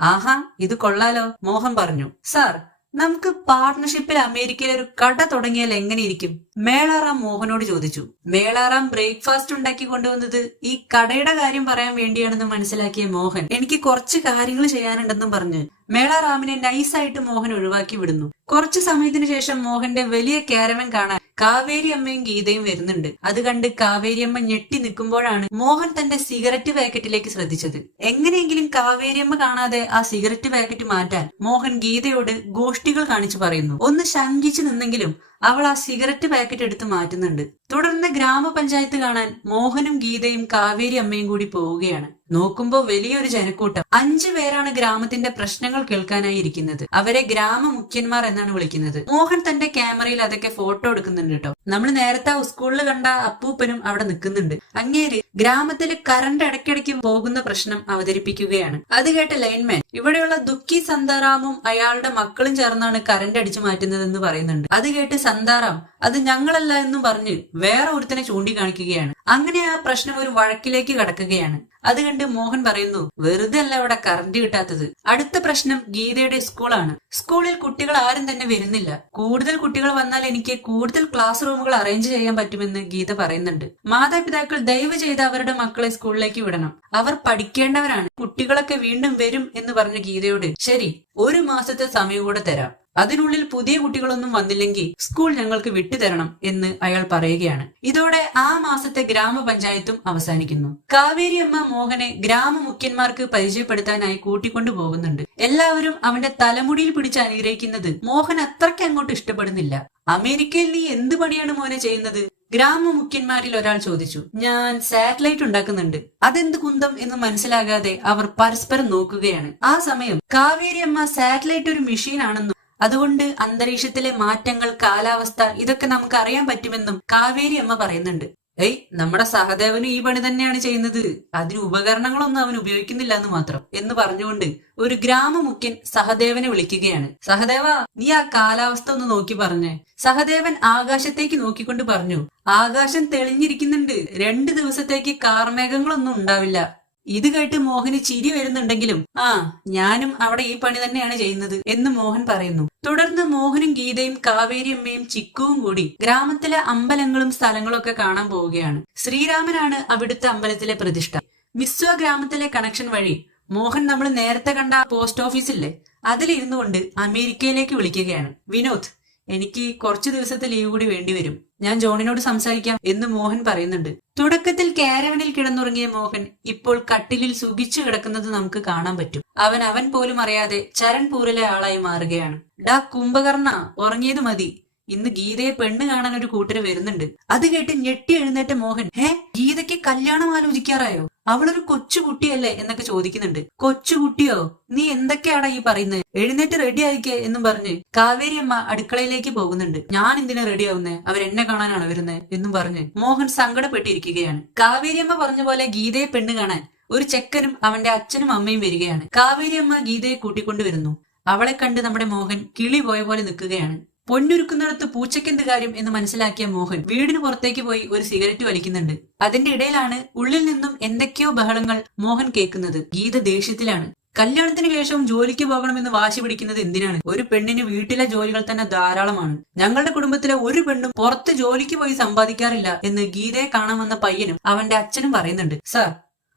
ആഹാ, ഇത് കൊള്ളാലോ, മോഹൻ പറഞ്ഞു. സാർ, നമുക്ക് പാർട്ണർഷിപ്പിൽ അമേരിക്കയിൽ ഒരു കട തുടങ്ങിയാൽ എങ്ങനെയിരിക്കും? മേളാറാം മോഹനോട് ചോദിച്ചു. മേളാറാം ബ്രേക്ക്ഫാസ്റ്റ് ഉണ്ടാക്കി കൊണ്ടുവന്നത് ഈ കടയുടെ കാര്യം പറയാൻ വേണ്ടിയാണെന്ന് മനസ്സിലാക്കിയ മോഹൻ എനിക്ക് കുറച്ച് കാര്യങ്ങൾ ചെയ്യാനുണ്ടെന്നും പറഞ്ഞ് മേളാറാമിനെ നൈസായിട്ട് മോഹൻ ഒഴിവാക്കി വിടുന്നു. കുറച്ചു സമയത്തിന് ശേഷം മോഹന്റെ വലിയ കാരവൻ കാണാൻ കാവേരി അമ്മയും ഗീതയും വരുന്നുണ്ട്. അത് കണ്ട് കാവേരിയമ്മ ഞെട്ടി നിൽക്കുമ്പോഴാണ് മോഹൻ തന്റെ സിഗരറ്റ് പാക്കറ്റിലേക്ക് ശ്രദ്ധിച്ചത്. എങ്ങനെയെങ്കിലും കാവേരിയമ്മ കാണാതെ ആ സിഗരറ്റ് പാക്കറ്റ് മാറ്റാൻ മോഹൻ ഗീതയോട് ഗോഷ്ടികൾ കാണിച്ചു പറയുന്നു. ഒന്ന് ശങ്കിച്ചു നിന്നെങ്കിലും അവൾ ആ സിഗരറ്റ് പാക്കറ്റ് എടുത്ത് മാറ്റുന്നുണ്ട്. തുടർന്ന് ഗ്രാമപഞ്ചായത്ത് കാണാൻ മോഹനും ഗീതയും കാവേരി അമ്മയും കൂടി പോവുകയാണ്. നോക്കുമ്പോ വലിയൊരു ജനക്കൂട്ടം. 5 പേരാണ് ഗ്രാമത്തിന്റെ പ്രശ്നങ്ങൾ കേൾക്കാനായി ഇരിക്കുന്നത്. അവരെ ഗ്രാമമുഖ്യന്മാർ എന്നാണ് വിളിക്കുന്നത്. മോഹൻ തന്റെ ക്യാമറയിൽ അതൊക്കെ ഫോട്ടോ എടുക്കുന്നുണ്ട് കേട്ടോ. നമ്മൾ നേരത്തെ സ്കൂളിൽ കണ്ട അപ്പൂപ്പനും അവിടെ നിൽക്കുന്നുണ്ട്. അങ്ങേര് ഗ്രാമത്തില് കറണ്ട് ഇടയ്ക്കിടയ്ക്ക് പോകുന്ന പ്രശ്നം അവതരിപ്പിക്കുകയാണ്. അത് കേട്ട ലൈൻമാൻ ഇവിടെയുള്ള ദുഃഖി സന്താറാമും അയാളുടെ മക്കളും ചേർന്നാണ് കറണ്ട് അടിച്ചു മാറ്റുന്നതെന്ന് പറയുന്നുണ്ട്. അത് കേട്ട് സന്താറാം അത് ഞങ്ങളല്ല എന്നും പറഞ്ഞ് വേറെ ഒരുത്തനെ ചൂണ്ടിക്കാണിക്കുകയാണ്. അങ്ങനെ ആ പ്രശ്നം ഒരു വഴക്കിലേക്ക് കടക്കുകയാണ്. അത് കണ്ട് മോഹൻ പറയുന്നു, വെറുതെ അല്ല ഇവിടെ കറണ്ട് കിട്ടാത്തത്. അടുത്ത പ്രശ്നം ഗീതയുടെ സ്കൂളാണ്. സ്കൂളിൽ കുട്ടികൾ ആരും തന്നെ വരുന്നില്ല. കൂടുതൽ കുട്ടികൾ വന്നാൽ എനിക്ക് കൂടുതൽ ക്ലാസ് റൂമുകൾ അറേഞ്ച് ചെയ്യാൻ പറ്റുമെന്ന് ഗീത പറയുന്നുണ്ട്. മാതാപിതാക്കൾ ദയവ് ചെയ്ത് അവരുടെ മക്കളെ സ്കൂളിലേക്ക് വിടണം, അവർ പഠിക്കേണ്ടവരാണ്, കുട്ടികളൊക്കെ വീണ്ടും വരും എന്ന് പറഞ്ഞ ഗീതയോട് ശരി 1 മാസത്തെ സമയം കൂടെ തരാം, അതിനുള്ളിൽ പുതിയ കുട്ടികളൊന്നും വന്നില്ലെങ്കിൽ സ്കൂൾ ഞങ്ങൾക്ക് വിട്ടുതരണം എന്ന് അയാൾ പറയുകയാണ്. ഇതോടെ ആ മാസത്തെ ഗ്രാമപഞ്ചായത്തും അവസാനിക്കുന്നു. കാവേരി അമ്മ മോഹനെ ഗ്രാമമുഖ്യന്മാർക്ക് പരിചയപ്പെടുത്താനായി കൂട്ടിക്കൊണ്ടു പോകുന്നുണ്ട്. എല്ലാവരും അവന്റെ തലമുടിയിൽ പിടിച്ച് അനുഗ്രഹിക്കുന്നത് മോഹൻ അത്രയ്ക്ക് അങ്ങോട്ട് ഇഷ്ടപ്പെടുന്നില്ല. അമേരിക്കയിൽ നീ എന്ത് പണിയാണ് മോനെ ചെയ്യുന്നത്? ഗ്രാമമുഖ്യന്മാരിൽ ഒരാൾ ചോദിച്ചു. ഞാൻ സാറ്റലൈറ്റ് ഉണ്ടാക്കുന്നുണ്ട്. അതെന്ത് കുന്തം എന്ന് മനസ്സിലാകാതെ അവർ പരസ്പരം നോക്കുകയാണ്. ആ സമയം കാവേരി അമ്മ സാറ്റലൈറ്റ് ഒരു മെഷീൻ ആണെന്നും അതുകൊണ്ട് അന്തരീക്ഷത്തിലെ മാറ്റങ്ങൾ, കാലാവസ്ഥ ഇതൊക്കെ നമുക്ക് അറിയാൻ പറ്റുമെന്നും കാവേരി അമ്മ പറയുന്നുണ്ട്. ഏയ്, നമ്മുടെ സഹദേവനും ഈ പണി തന്നെയാണ് ചെയ്യുന്നത്, അതിന് ഉപകരണങ്ങളൊന്നും അവൻ ഉപയോഗിക്കുന്നില്ല എന്ന് മാത്രം എന്ന് പറഞ്ഞുകൊണ്ട് ഒരു ഗ്രാമമുഖ്യൻ സഹദേവനെ വിളിക്കുകയാണ്. സഹദേവ, നീ ആ കാലാവസ്ഥ ഒന്ന് നോക്കി പറഞ്ഞേ. സഹദേവൻ ആകാശത്തേക്ക് നോക്കിക്കൊണ്ട് പറഞ്ഞു, ആകാശം തെളിഞ്ഞിരിക്കുന്നുണ്ട്, 2 ദിവസത്തേക്ക് കാർമേഘങ്ങളൊന്നും ഉണ്ടാവില്ല. ഇത് കേട്ട് മോഹന് ചിരി വരുന്നുണ്ടെങ്കിലും ഞാനും അവിടെ ഈ പണി തന്നെയാണ് ചെയ്യുന്നത് എന്ന് മോഹൻ പറയുന്നു. തുടർന്ന് മോഹനും ഗീതയും കാവേരിയമ്മയും ചിക്കുവും കൂടി ഗ്രാമത്തിലെ അമ്പലങ്ങളും സ്ഥലങ്ങളും ഒക്കെ കാണാൻ പോവുകയാണ്. ശ്രീരാമനാണ് അവിടുത്തെ അമ്പലത്തിലെ പ്രതിഷ്ഠ. മിസ്വ ഗ്രാമത്തിലെ കണക്ഷൻ വഴി മോഹൻ നമ്മൾ നേരത്തെ കണ്ട പോസ്റ്റ് ഓഫീസില്ലേ, അതിലിരുന്നു കൊണ്ട് അമേരിക്കയിലേക്ക് വിളിക്കുകയാണ്. വിനോദ്, എനിക്ക് കുറച്ചു ദിവസത്തെ ലീവ് കൂടി വേണ്ടിവരും, ഞാൻ ജോണിനോട് സംസാരിക്കാം എന്ന് മോഹൻ പറയുന്നുണ്ട്. തുടക്കത്തിൽ കാരവനിൽ കിടന്നുറങ്ങിയ മോഹൻ ഇപ്പോൾ കട്ടിലിൽ സുഖിച്ചു കിടക്കുന്നത് നമുക്ക് കാണാൻ പറ്റും. അവൻ പോലും അറിയാതെ ചരൺപൂരിലെ ആളായി മാറുകയാണ്. ഡാ കുംഭകർണ, ഉറങ്ങിയത് മതി, ഇന്ന് ഗീതയെ പെണ്ണ് കാണാൻ ഒരു കൂട്ടര് വരുന്നുണ്ട്. അത് കേട്ട് ഞെട്ടി എഴുന്നേറ്റ മോഹൻ, ഗീതയ്ക്ക് കല്യാണം ആലോചിക്കാറായോ? അവളൊരു കൊച്ചുകുട്ടിയല്ലേ എന്നൊക്കെ ചോദിക്കുന്നുണ്ട്. കൊച്ചുകുട്ടിയോ? നീ എന്തൊക്കെയാടാ ഈ പറയുന്നത്? എഴുന്നേറ്റ് റെഡി ആയിക്കേ എന്നും പറഞ്ഞ് കാവേരി അമ്മ അടുക്കളയിലേക്ക് പോകുന്നുണ്ട്. ഞാൻ എന്തിനാ റെഡി ആവുന്നേ, അവരെന്നെ കാണാനാണ് വരുന്നത് എന്നും പറഞ്ഞ് മോഹൻ സങ്കടപ്പെട്ടിരിക്കുകയാണ്. കാവേരി അമ്മ പറഞ്ഞ പോലെ ഗീതയെ പെണ്ണ് കാണാൻ ഒരു ചെക്കനും അവന്റെ അച്ഛനും അമ്മയും വരികയാണ്. കാവേരി അമ്മ ഗീതയെ കൂട്ടിക്കൊണ്ടുവരുന്നു. അവളെ കണ്ട് നമ്മുടെ മോഹൻ കിളി പോയ പോലെ നിൽക്കുകയാണ്. പൊന്നുരുക്കുന്നിടത്ത് പൂച്ചക്കെന്ത് കാര്യം എന്ന് മനസ്സിലാക്കിയ മോഹൻ വീടിന് പുറത്തേക്ക് പോയി ഒരു സിഗരറ്റ് വലിക്കുന്നുണ്ട്. അതിന്റെ ഇടയിലാണ് ഉള്ളിൽ നിന്നും എന്തൊക്കെയോ ബഹളങ്ങൾ മോഹൻ കേൾക്കുന്നത്. ഗീത ദേഷ്യത്തിലാണ്. കല്യാണത്തിന് ശേഷവും ജോലിക്ക് പോകണമെന്ന് വാശി പിടിക്കുന്നത് എന്തിനാണ്? ഒരു പെണ്ണിന് വീട്ടിലെ ജോലികൾ തന്നെ ധാരാളമാണ്. ഞങ്ങളുടെ കുടുംബത്തിലെ ഒരു പെണ്ണും പുറത്ത് ജോലിക്ക് പോയി സമ്പാദിക്കാറില്ല എന്ന് ഗീതയെ കാണാൻ വന്ന പയ്യനും അവന്റെ അച്ഛനും പറയുന്നുണ്ട്. സർ,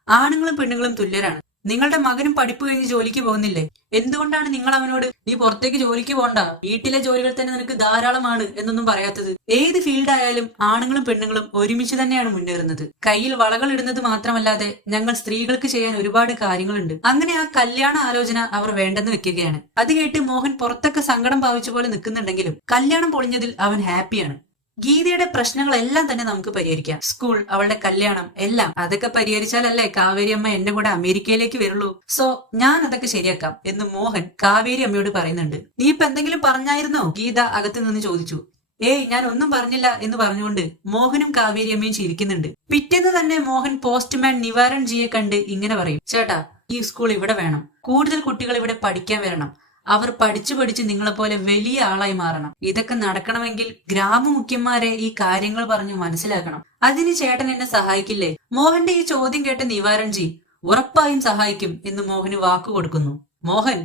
ആണുങ്ങളും പെണ്ണുങ്ങളും തുല്യരാണ്. നിങ്ങളുടെ മകനും പഠിപ്പ് കഴിഞ്ഞ് ജോലിക്ക് പോകുന്നില്ലേ? എന്തുകൊണ്ടാണ് നിങ്ങൾ അവനോട് നീ പുറത്തേക്ക് ജോലിക്ക് പോണ്ട, വീട്ടിലെ ജോലികൾ തന്നെ നിനക്ക് ധാരാളമാണ് എന്നൊന്നും പറയാത്തത്? ഏത് ഫീൽഡ് ആയാലും ആണുങ്ങളും പെണ്ണുങ്ങളും ഒരുമിച്ച് തന്നെയാണ് മുന്നേറുന്നത്. കയ്യിൽ വളകൾ ഇടുന്നത് മാത്രമല്ലാതെ ഞങ്ങൾ സ്ത്രീകൾക്ക് ചെയ്യാൻ ഒരുപാട് കാര്യങ്ങളുണ്ട്. അങ്ങനെ ആ കല്യാണ ആലോചന അവർ വേണ്ടെന്ന് വെക്കുകയാണ്. അത് കേട്ട് മോഹൻ പുറത്തൊക്കെ സങ്കടം ഭാവിച്ച പോലെ നിൽക്കുന്നുണ്ടെങ്കിലും കല്യാണം പൊളിഞ്ഞതിൽ അവൻ ഹാപ്പിയാണ്. ഗീതയുടെ പ്രശ്നങ്ങളെല്ലാം തന്നെ നമുക്ക് പരിഹരിക്കാം. സ്കൂൾ, അവളുടെ കല്യാണം, എല്ലാം അതൊക്കെ പരിഹരിച്ചാലല്ലേ കാവേരി അമ്മ എന്റെ കൂടെ അമേരിക്കയിലേക്ക് വരുള്ളൂ. സോ ഞാൻ അതൊക്കെ ശരിയാക്കാം എന്ന് മോഹൻ കാവേരി അമ്മയോട് പറയുന്നുണ്ട്. നീ ഇപ്പൊ എന്തെങ്കിലും പറഞ്ഞായിരുന്നോ? ഗീത അകത്ത് നിന്ന് ചോദിച്ചു. ഏയ്, ഞാൻ ഒന്നും പറഞ്ഞില്ല എന്ന് പറഞ്ഞുകൊണ്ട് മോഹനും കാവേരി അമ്മയും ചിരിക്കുന്നുണ്ട്. പിറ്റേന്ന് തന്നെ മോഹൻ പോസ്റ്റ്മാൻ നിവാരൺ ജിയെ കണ്ട് ഇങ്ങനെ പറയും. ചേട്ടാ, ഈ സ്കൂൾ ഇവിടെ വേണം, കൂടുതൽ കുട്ടികൾ ഇവിടെ പഠിക്കാൻ വരണം, അവർ പഠിച്ചു നിങ്ങളെപ്പോലെ വലിയ ആളായി മാറണം. ഇതൊക്കെ നടക്കണമെങ്കിൽ ഗ്രാമമുഖ്യന്മാരെ ഈ കാര്യങ്ങൾ പറഞ്ഞു മനസ്സിലാക്കണം. അതിന് ചേട്ടൻ എന്നെ സഹായിക്കില്ലേ? മോഹന്റെ ഈ ചോദ്യം കേട്ട നിവാരൺജി ഉറപ്പായും സഹായിക്കും എന്ന് മോഹന് വാക്കു കൊടുക്കുന്നു. മോഹൻ,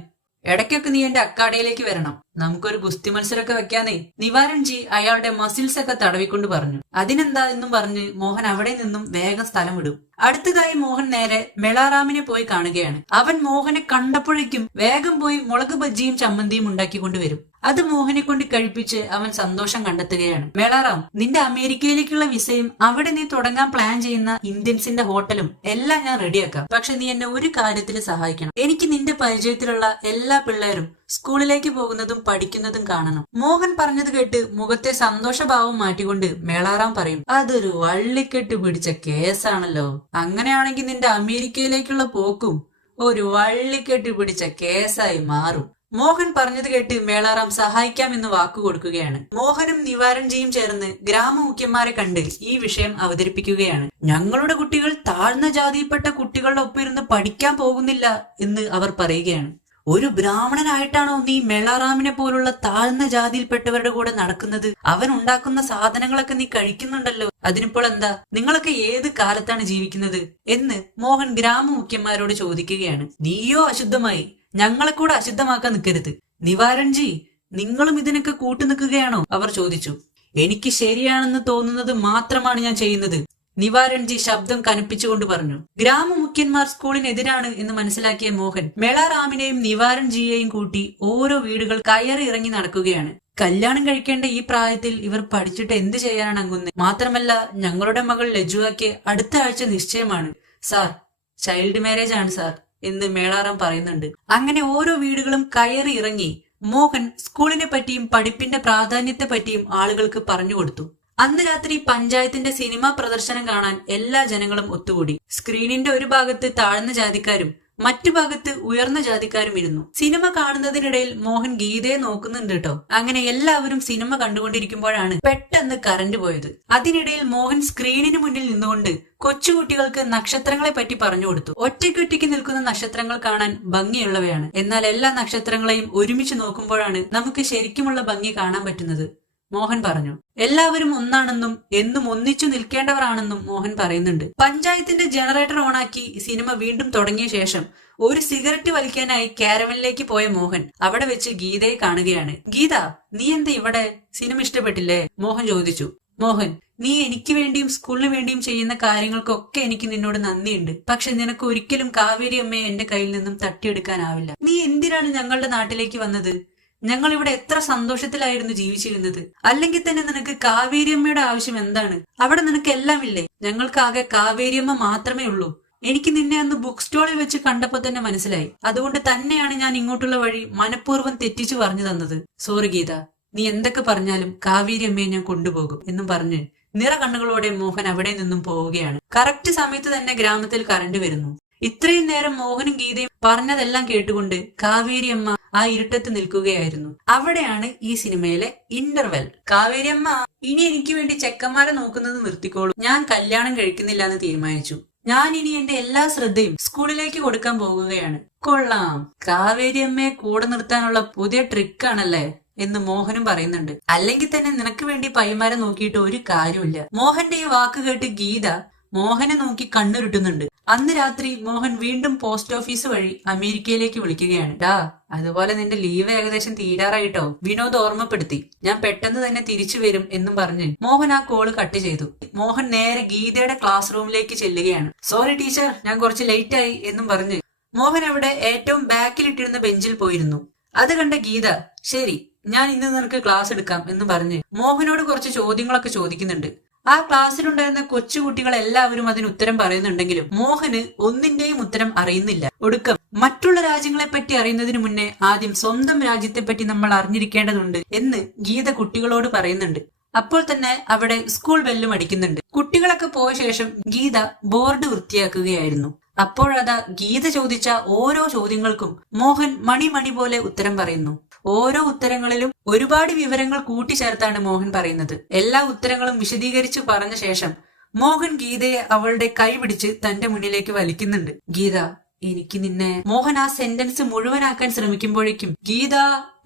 ഇടയ്ക്കൊക്കെ നീ എന്റെ അക്കാഡയിലേക്ക് വരണം, നമുക്കൊരു ഗുസ്തി മത്സരമൊക്കെ വെക്കാന്നേ നിവാരൺജി അയാളുടെ മസിൽസ് ഒക്കെ തടവിക്കൊണ്ട് പറഞ്ഞു. അതിനെന്താ എന്നും പറഞ്ഞ് മോഹൻ അവിടെ നിന്നും വേഗം സ്ഥലം വിടും. അടുത്തതായി മോഹൻ നേരെ മെളാറാമിനെ പോയി കാണുകയാണ്. അവൻ മോഹനെ കണ്ടപ്പോഴേക്കും വേഗം പോയി മുളക് ബജ്ജിയും ചമ്മന്തിയും ഉണ്ടാക്കിക്കൊണ്ടുവരും. അത് മോഹനെ കൊണ്ട് കഴിപ്പിച്ച് അവൻ സന്തോഷം കണ്ടെത്തുകയാണ്. മെളാറാം, നിന്റെ അമേരിക്കയിലേക്കുള്ള വിസയും അവിടെ നീ തുടങ്ങാൻ പ്ലാൻ ചെയ്യുന്ന ഇന്ത്യൻസിന്റെ ഹോട്ടലും എല്ലാം ഞാൻ റെഡിയാക്കാം. പക്ഷെ നീ എന്നെ ഒരു കാര്യത്തിൽ സഹായിക്കണം. എനിക്ക് നിന്റെ പരിചയത്തിലുള്ള എല്ലാ പിള്ളേരും സ്കൂളിലേക്ക് പോകുന്നതും പഠിക്കുന്നതും കാണണം. മോഹൻ പറഞ്ഞത് കേട്ട് മുഖത്തെ സന്തോഷഭാവം മാറ്റിക്കൊണ്ട് മേളാറാം പറയും, അതൊരു വള്ളിക്കെട്ട് പിടിച്ച കേസാണല്ലോ. അങ്ങനെയാണെങ്കിൽ നിന്റെ അമേരിക്കയിലേക്കുള്ള പോക്കും ഒരു വള്ളിക്കെട്ട് പിടിച്ച കേസായി മാറും. മോഹൻ പറഞ്ഞത് കേട്ട് മേളാറാം സഹായിക്കാമെന്ന് വാക്കു കൊടുക്കുകയാണ്. മോഹനും നിവാരൺജിയും ചേർന്ന് ഗ്രാമമുഖ്യന്മാരെ കണ്ട് ഈ വിഷയം അവതരിപ്പിക്കുകയാണ്. ഞങ്ങളുടെ കുട്ടികൾ താഴ്ന്ന ജാതിയിൽപ്പെട്ട കുട്ടികളുടെ ഒപ്പം ഇരുന്ന് പഠിക്കാൻ പോകുന്നില്ല എന്ന് അവർ പറയുകയാണ്. ഒരു ബ്രാഹ്മണനായിട്ടാണോ നീ മെളാറാമിനെ പോലുള്ള താഴ്ന്ന ജാതിയിൽപ്പെട്ടവരുടെ കൂടെ നടക്കുന്നത്? അവൻ ഉണ്ടാക്കുന്ന സാധനങ്ങളൊക്കെ നീ കഴിക്കുന്നുണ്ടല്ലോ, അതിനിപ്പോൾ എന്താ? നിങ്ങളൊക്കെ ഏത് കാലത്താണ് ജീവിക്കുന്നത് എന്ന് മോഹൻ ഗ്രാമമുഖ്യന്മാരോട് ചോദിക്കുകയാണ്. നീയോ അശുദ്ധമായി, ഞങ്ങളെ കൂടെ അശുദ്ധമാക്കാൻ നിൽക്കരുത്. നിവാരൺജി, നിങ്ങളും ഇതിനൊക്കെ കൂട്ടുനിൽക്കുകയാണോ? അവർ ചോദിച്ചു. എനിക്ക് ശരിയാണെന്ന് തോന്നുന്നത് മാത്രമാണ് ഞാൻ ചെയ്യുന്നത്, നിവാരൺജി ശബ്ദം കനപ്പിച്ചുകൊണ്ട് പറഞ്ഞു. ഗ്രാമമുഖ്യന്മാർ സ്കൂളിനെതിരാണ് എന്ന് മനസ്സിലാക്കിയ മോഹൻ മെളാറാമിനെയും നിവാരൺജിയെയും കൂട്ടി ഓരോ വീടുകൾ കയറി ഇറങ്ങി നടക്കുകയാണ്. കല്യാണം കഴിക്കേണ്ട ഈ പ്രായത്തിൽ ഇവർ പഠിച്ചിട്ട് എന്ത് ചെയ്യാനാണ് അങ്ങുന്നത്? മാത്രമല്ല ഞങ്ങളുടെ മകൾ ലജുവയ്ക്ക് അടുത്ത ആഴ്ച നിശ്ചയമാണ് സാർ, ചൈൽഡ് മാരേജ് ആണ് സാർ എന്ന് മേളാറാം പറയുന്നുണ്ട്. അങ്ങനെ ഓരോ വീടുകളും കയറി ഇറങ്ങി മോഹൻ സ്കൂളിനെ പറ്റിയും പഠിപ്പിന്റെ പ്രാധാന്യത്തെ പറ്റിയും ആളുകൾക്ക് പറഞ്ഞു കൊടുത്തു. അന്ന് രാത്രി പഞ്ചായത്തിന്റെ സിനിമാ പ്രദർശനം കാണാൻ എല്ലാ ജനങ്ങളും ഒത്തുകൂടി. സ്ക്രീനിന്റെ ഒരു ഭാഗത്ത് താഴ്ന്ന ജാതിക്കാരും മറ്റു ഭാഗത്ത് ഉയർന്ന ജാതിക്കാരും ഇരുന്നു. സിനിമ കാണുന്നതിനിടയിൽ മോഹൻ ഗീതയെ നോക്കുന്നുണ്ട് കേട്ടോ. അങ്ങനെ എല്ലാവരും സിനിമ കണ്ടുകൊണ്ടിരിക്കുമ്പോഴാണ് പെട്ടെന്ന് കറന്റ് പോയത്. അതിനിടയിൽ മോഹൻ സ്ക്രീനിന് മുന്നിൽ നിന്നുകൊണ്ട് കൊച്ചുകുട്ടികൾക്ക് നക്ഷത്രങ്ങളെ പറ്റി പറഞ്ഞു കൊടുത്തു. ഒറ്റയ്ക്കൊറ്റയ്ക്ക് നിൽക്കുന്ന നക്ഷത്രങ്ങൾ കാണാൻ ഭംഗിയുള്ളവയാണ്. എന്നാൽ എല്ലാ നക്ഷത്രങ്ങളെയും ഒരുമിച്ച് നോക്കുമ്പോഴാണ് നമുക്ക് ശരിക്കുമുള്ള ഭംഗി കാണാൻ പറ്റുന്നത്, മോഹൻ പറഞ്ഞു. എല്ലാവരും ഒന്നാണെന്നും എന്നും ഒന്നിച്ചു നിൽക്കേണ്ടവരാണെന്നും മോഹൻ പറയുന്നുണ്ട്. പഞ്ചായത്തിന്റെ ജനറേറ്റർ ഓണാക്കി സിനിമ വീണ്ടും തുടങ്ങിയ ശേഷം ഒരു സിഗരറ്റ് വലിക്കാനായി കാരവനിലേക്ക് പോയ മോഹൻ അവിടെ വെച്ച് ഗീതയെ കാണുകയാണ്. ഗീത, നീ എന്താ ഇവിടെ? സിനിമ ഇഷ്ടപ്പെട്ടില്ലേ? മോഹൻ ചോദിച്ചു. മോഹൻ, നീ എനിക്ക് വേണ്ടിയും സ്കൂളിന് വേണ്ടിയും ചെയ്യുന്ന കാര്യങ്ങൾക്കൊക്കെ എനിക്ക് നിന്നോട് നന്ദിയുണ്ട്. പക്ഷെ നിനക്ക് ഒരിക്കലും കാവേരി അമ്മയെ എന്റെ കയ്യിൽ നിന്നും തട്ടിയെടുക്കാനാവില്ല. നീ എന്തിനാണ് ഞങ്ങളുടെ നാട്ടിലേക്ക് വന്നത്? ഞങ്ങൾ ഇവിടെ എത്ര സന്തോഷത്തിലായിരുന്നു ജീവിച്ചിരുന്നത്. അല്ലെങ്കിൽ തന്നെ നിനക്ക് കാവേരിയമ്മയുടെ ആവശ്യം എന്താണ്? അവിടെ നിനക്ക് എല്ലാം ഇല്ലേ? ഞങ്ങൾക്കാകെ കാവേരിയമ്മ മാത്രമേ ഉള്ളൂ. എനിക്ക് നിന്നെ അന്ന് ബുക്ക് സ്റ്റോളിൽ വെച്ച് കണ്ടപ്പോ തന്നെ മനസ്സിലായി. അതുകൊണ്ട് തന്നെയാണ് ഞാൻ ഇങ്ങോട്ടുള്ള വഴി മനഃപൂർവ്വം തെറ്റിച്ചു പറഞ്ഞു തന്നത്. സോറി ഗീത, നീ എന്തൊക്കെ പറഞ്ഞാലും കാവേരിയമ്മയെ ഞാൻ കൊണ്ടുപോകും എന്നും പറഞ്ഞ് നിറ കണ്ണുകളോടെ മോഹൻ അവിടെ നിന്നും പോവുകയാണ്. കറക്റ്റ് സമയത്ത് തന്നെ ഗ്രാമത്തിൽ കറണ്ട് വരുന്നു. ഇത്രയും നേരം മോഹനും ഗീതയും പറഞ്ഞതെല്ലാം കേട്ടുകൊണ്ട് കാവേരിയമ്മ ആ ഇരുട്ടത്ത് നിൽക്കുകയായിരുന്നു. അവിടെയാണ് ഈ സിനിമയിലെ ഇന്റർവെൽ. കാവേരിയമ്മ, ഇനി എനിക്ക് വേണ്ടി ചെക്കന്മാരെ നോക്കുന്നത് നിർത്തിക്കോളൂ. ഞാൻ കല്യാണം കഴിക്കുന്നില്ല എന്ന് തീരുമാനിച്ചു. ഞാൻ ഇനി എന്റെ എല്ലാ ശ്രദ്ധയും സ്കൂളിലേക്ക് കൊടുക്കാൻ പോകുകയാണ്. കൊള്ളാം, കാവേരിയമ്മയെ കൂടെ നിർത്താനുള്ള പുതിയ ട്രിക്കാണല്ലേ എന്ന് മോഹനും പറയുന്നുണ്ട്. അല്ലെങ്കിൽ തന്നെ നിനക്ക് വേണ്ടി പയ്യന്മാരെ നോക്കിയിട്ട് ഒരു കാര്യമില്ല. മോഹന്റെ ഈ വാക്ക് കേട്ട് ഗീത മോഹനെ നോക്കി കണ്ണുരുട്ടുന്നുണ്ട്. അന്ന് രാത്രി മോഹൻ വീണ്ടും പോസ്റ്റ് ഓഫീസ് വഴി അമേരിക്കയിലേക്ക് വിളിക്കുകയാണ്. അതുപോലെ നിന്റെ ലീവ് ഏകദേശം തീരാറായിട്ടോ, വിനോദ് ഓർമ്മപ്പെടുത്തി. ഞാൻ പെട്ടെന്ന് തന്നെ തിരിച്ചു വരും എന്നും പറഞ്ഞ് മോഹൻ ആ കോള് കട്ട് ചെയ്തു. മോഹൻ നേരെ ഗീതയുടെ ക്ലാസ് റൂമിലേക്ക് ചെല്ലുകയാണ്. സോറി ടീച്ചർ, ഞാൻ കുറച്ച് ലേറ്റ് ആയി എന്നും പറഞ്ഞ് മോഹൻ അവിടെ ഏറ്റവും ബാക്കിലിട്ടിരുന്ന ബെഞ്ചിൽ പോയിരുന്നു. അത് കണ്ട ഗീത, ശരി, ഞാൻ ഇന്ന് നിനക്ക് ക്ലാസ് എടുക്കാം എന്ന് പറഞ്ഞ് മോഹനോട് കുറച്ച് ചോദ്യങ്ങളൊക്കെ ചോദിക്കുന്നുണ്ട്. ആ ക്ലാസ്സിലുണ്ടായിരുന്ന കൊച്ചുകുട്ടികൾ എല്ലാവരും അതിന് ഉത്തരം പറയുന്നുണ്ടെങ്കിലും മോഹന് ഒന്നിന്റെയും ഉത്തരം അറിയുന്നില്ല. ഒടുക്കം മറ്റുള്ള രാജ്യങ്ങളെ പറ്റി അറിയുന്നതിന് മുന്നേ ആദ്യം സ്വന്തം രാജ്യത്തെ പറ്റി നമ്മൾ അറിഞ്ഞിരിക്കേണ്ടതുണ്ട് എന്ന് ഗീത കുട്ടികളോട് പറയുന്നുണ്ട്. അപ്പോൾ തന്നെ അവിടെ സ്കൂൾ ബെല്ലും അടിക്കുന്നുണ്ട്. കുട്ടികളൊക്കെ പോയ ശേഷം ഗീത ബോർഡ് വൃത്തിയാക്കുകയായിരുന്നു. അപ്പോഴതാ ഗീത ചോദിച്ച ഓരോ ചോദ്യങ്ങൾക്കും മോഹൻ മണി പോലെ ഉത്തരം പറയുന്നു. ഓരോ ഉത്തരങ്ങളിലും ഒരുപാട് വിവരങ്ങൾ കൂട്ടിച്ചേർത്താണ് മോഹൻ പറയുന്നത്. എല്ലാ ഉത്തരങ്ങളും വിശദീകരിച്ചു പറഞ്ഞ ശേഷം മോഹൻ ഗീതയെ അവളുടെ കൈ പിടിച്ച് തന്റെ മുന്നിലേക്ക് വലിക്കുന്നുണ്ട്. ഗീത, എനിക്ക് നിന്നെ. മോഹൻ ആ സെന്റൻസ് മുഴുവനാക്കാൻ ശ്രമിക്കുമ്പോഴേക്കും ഗീത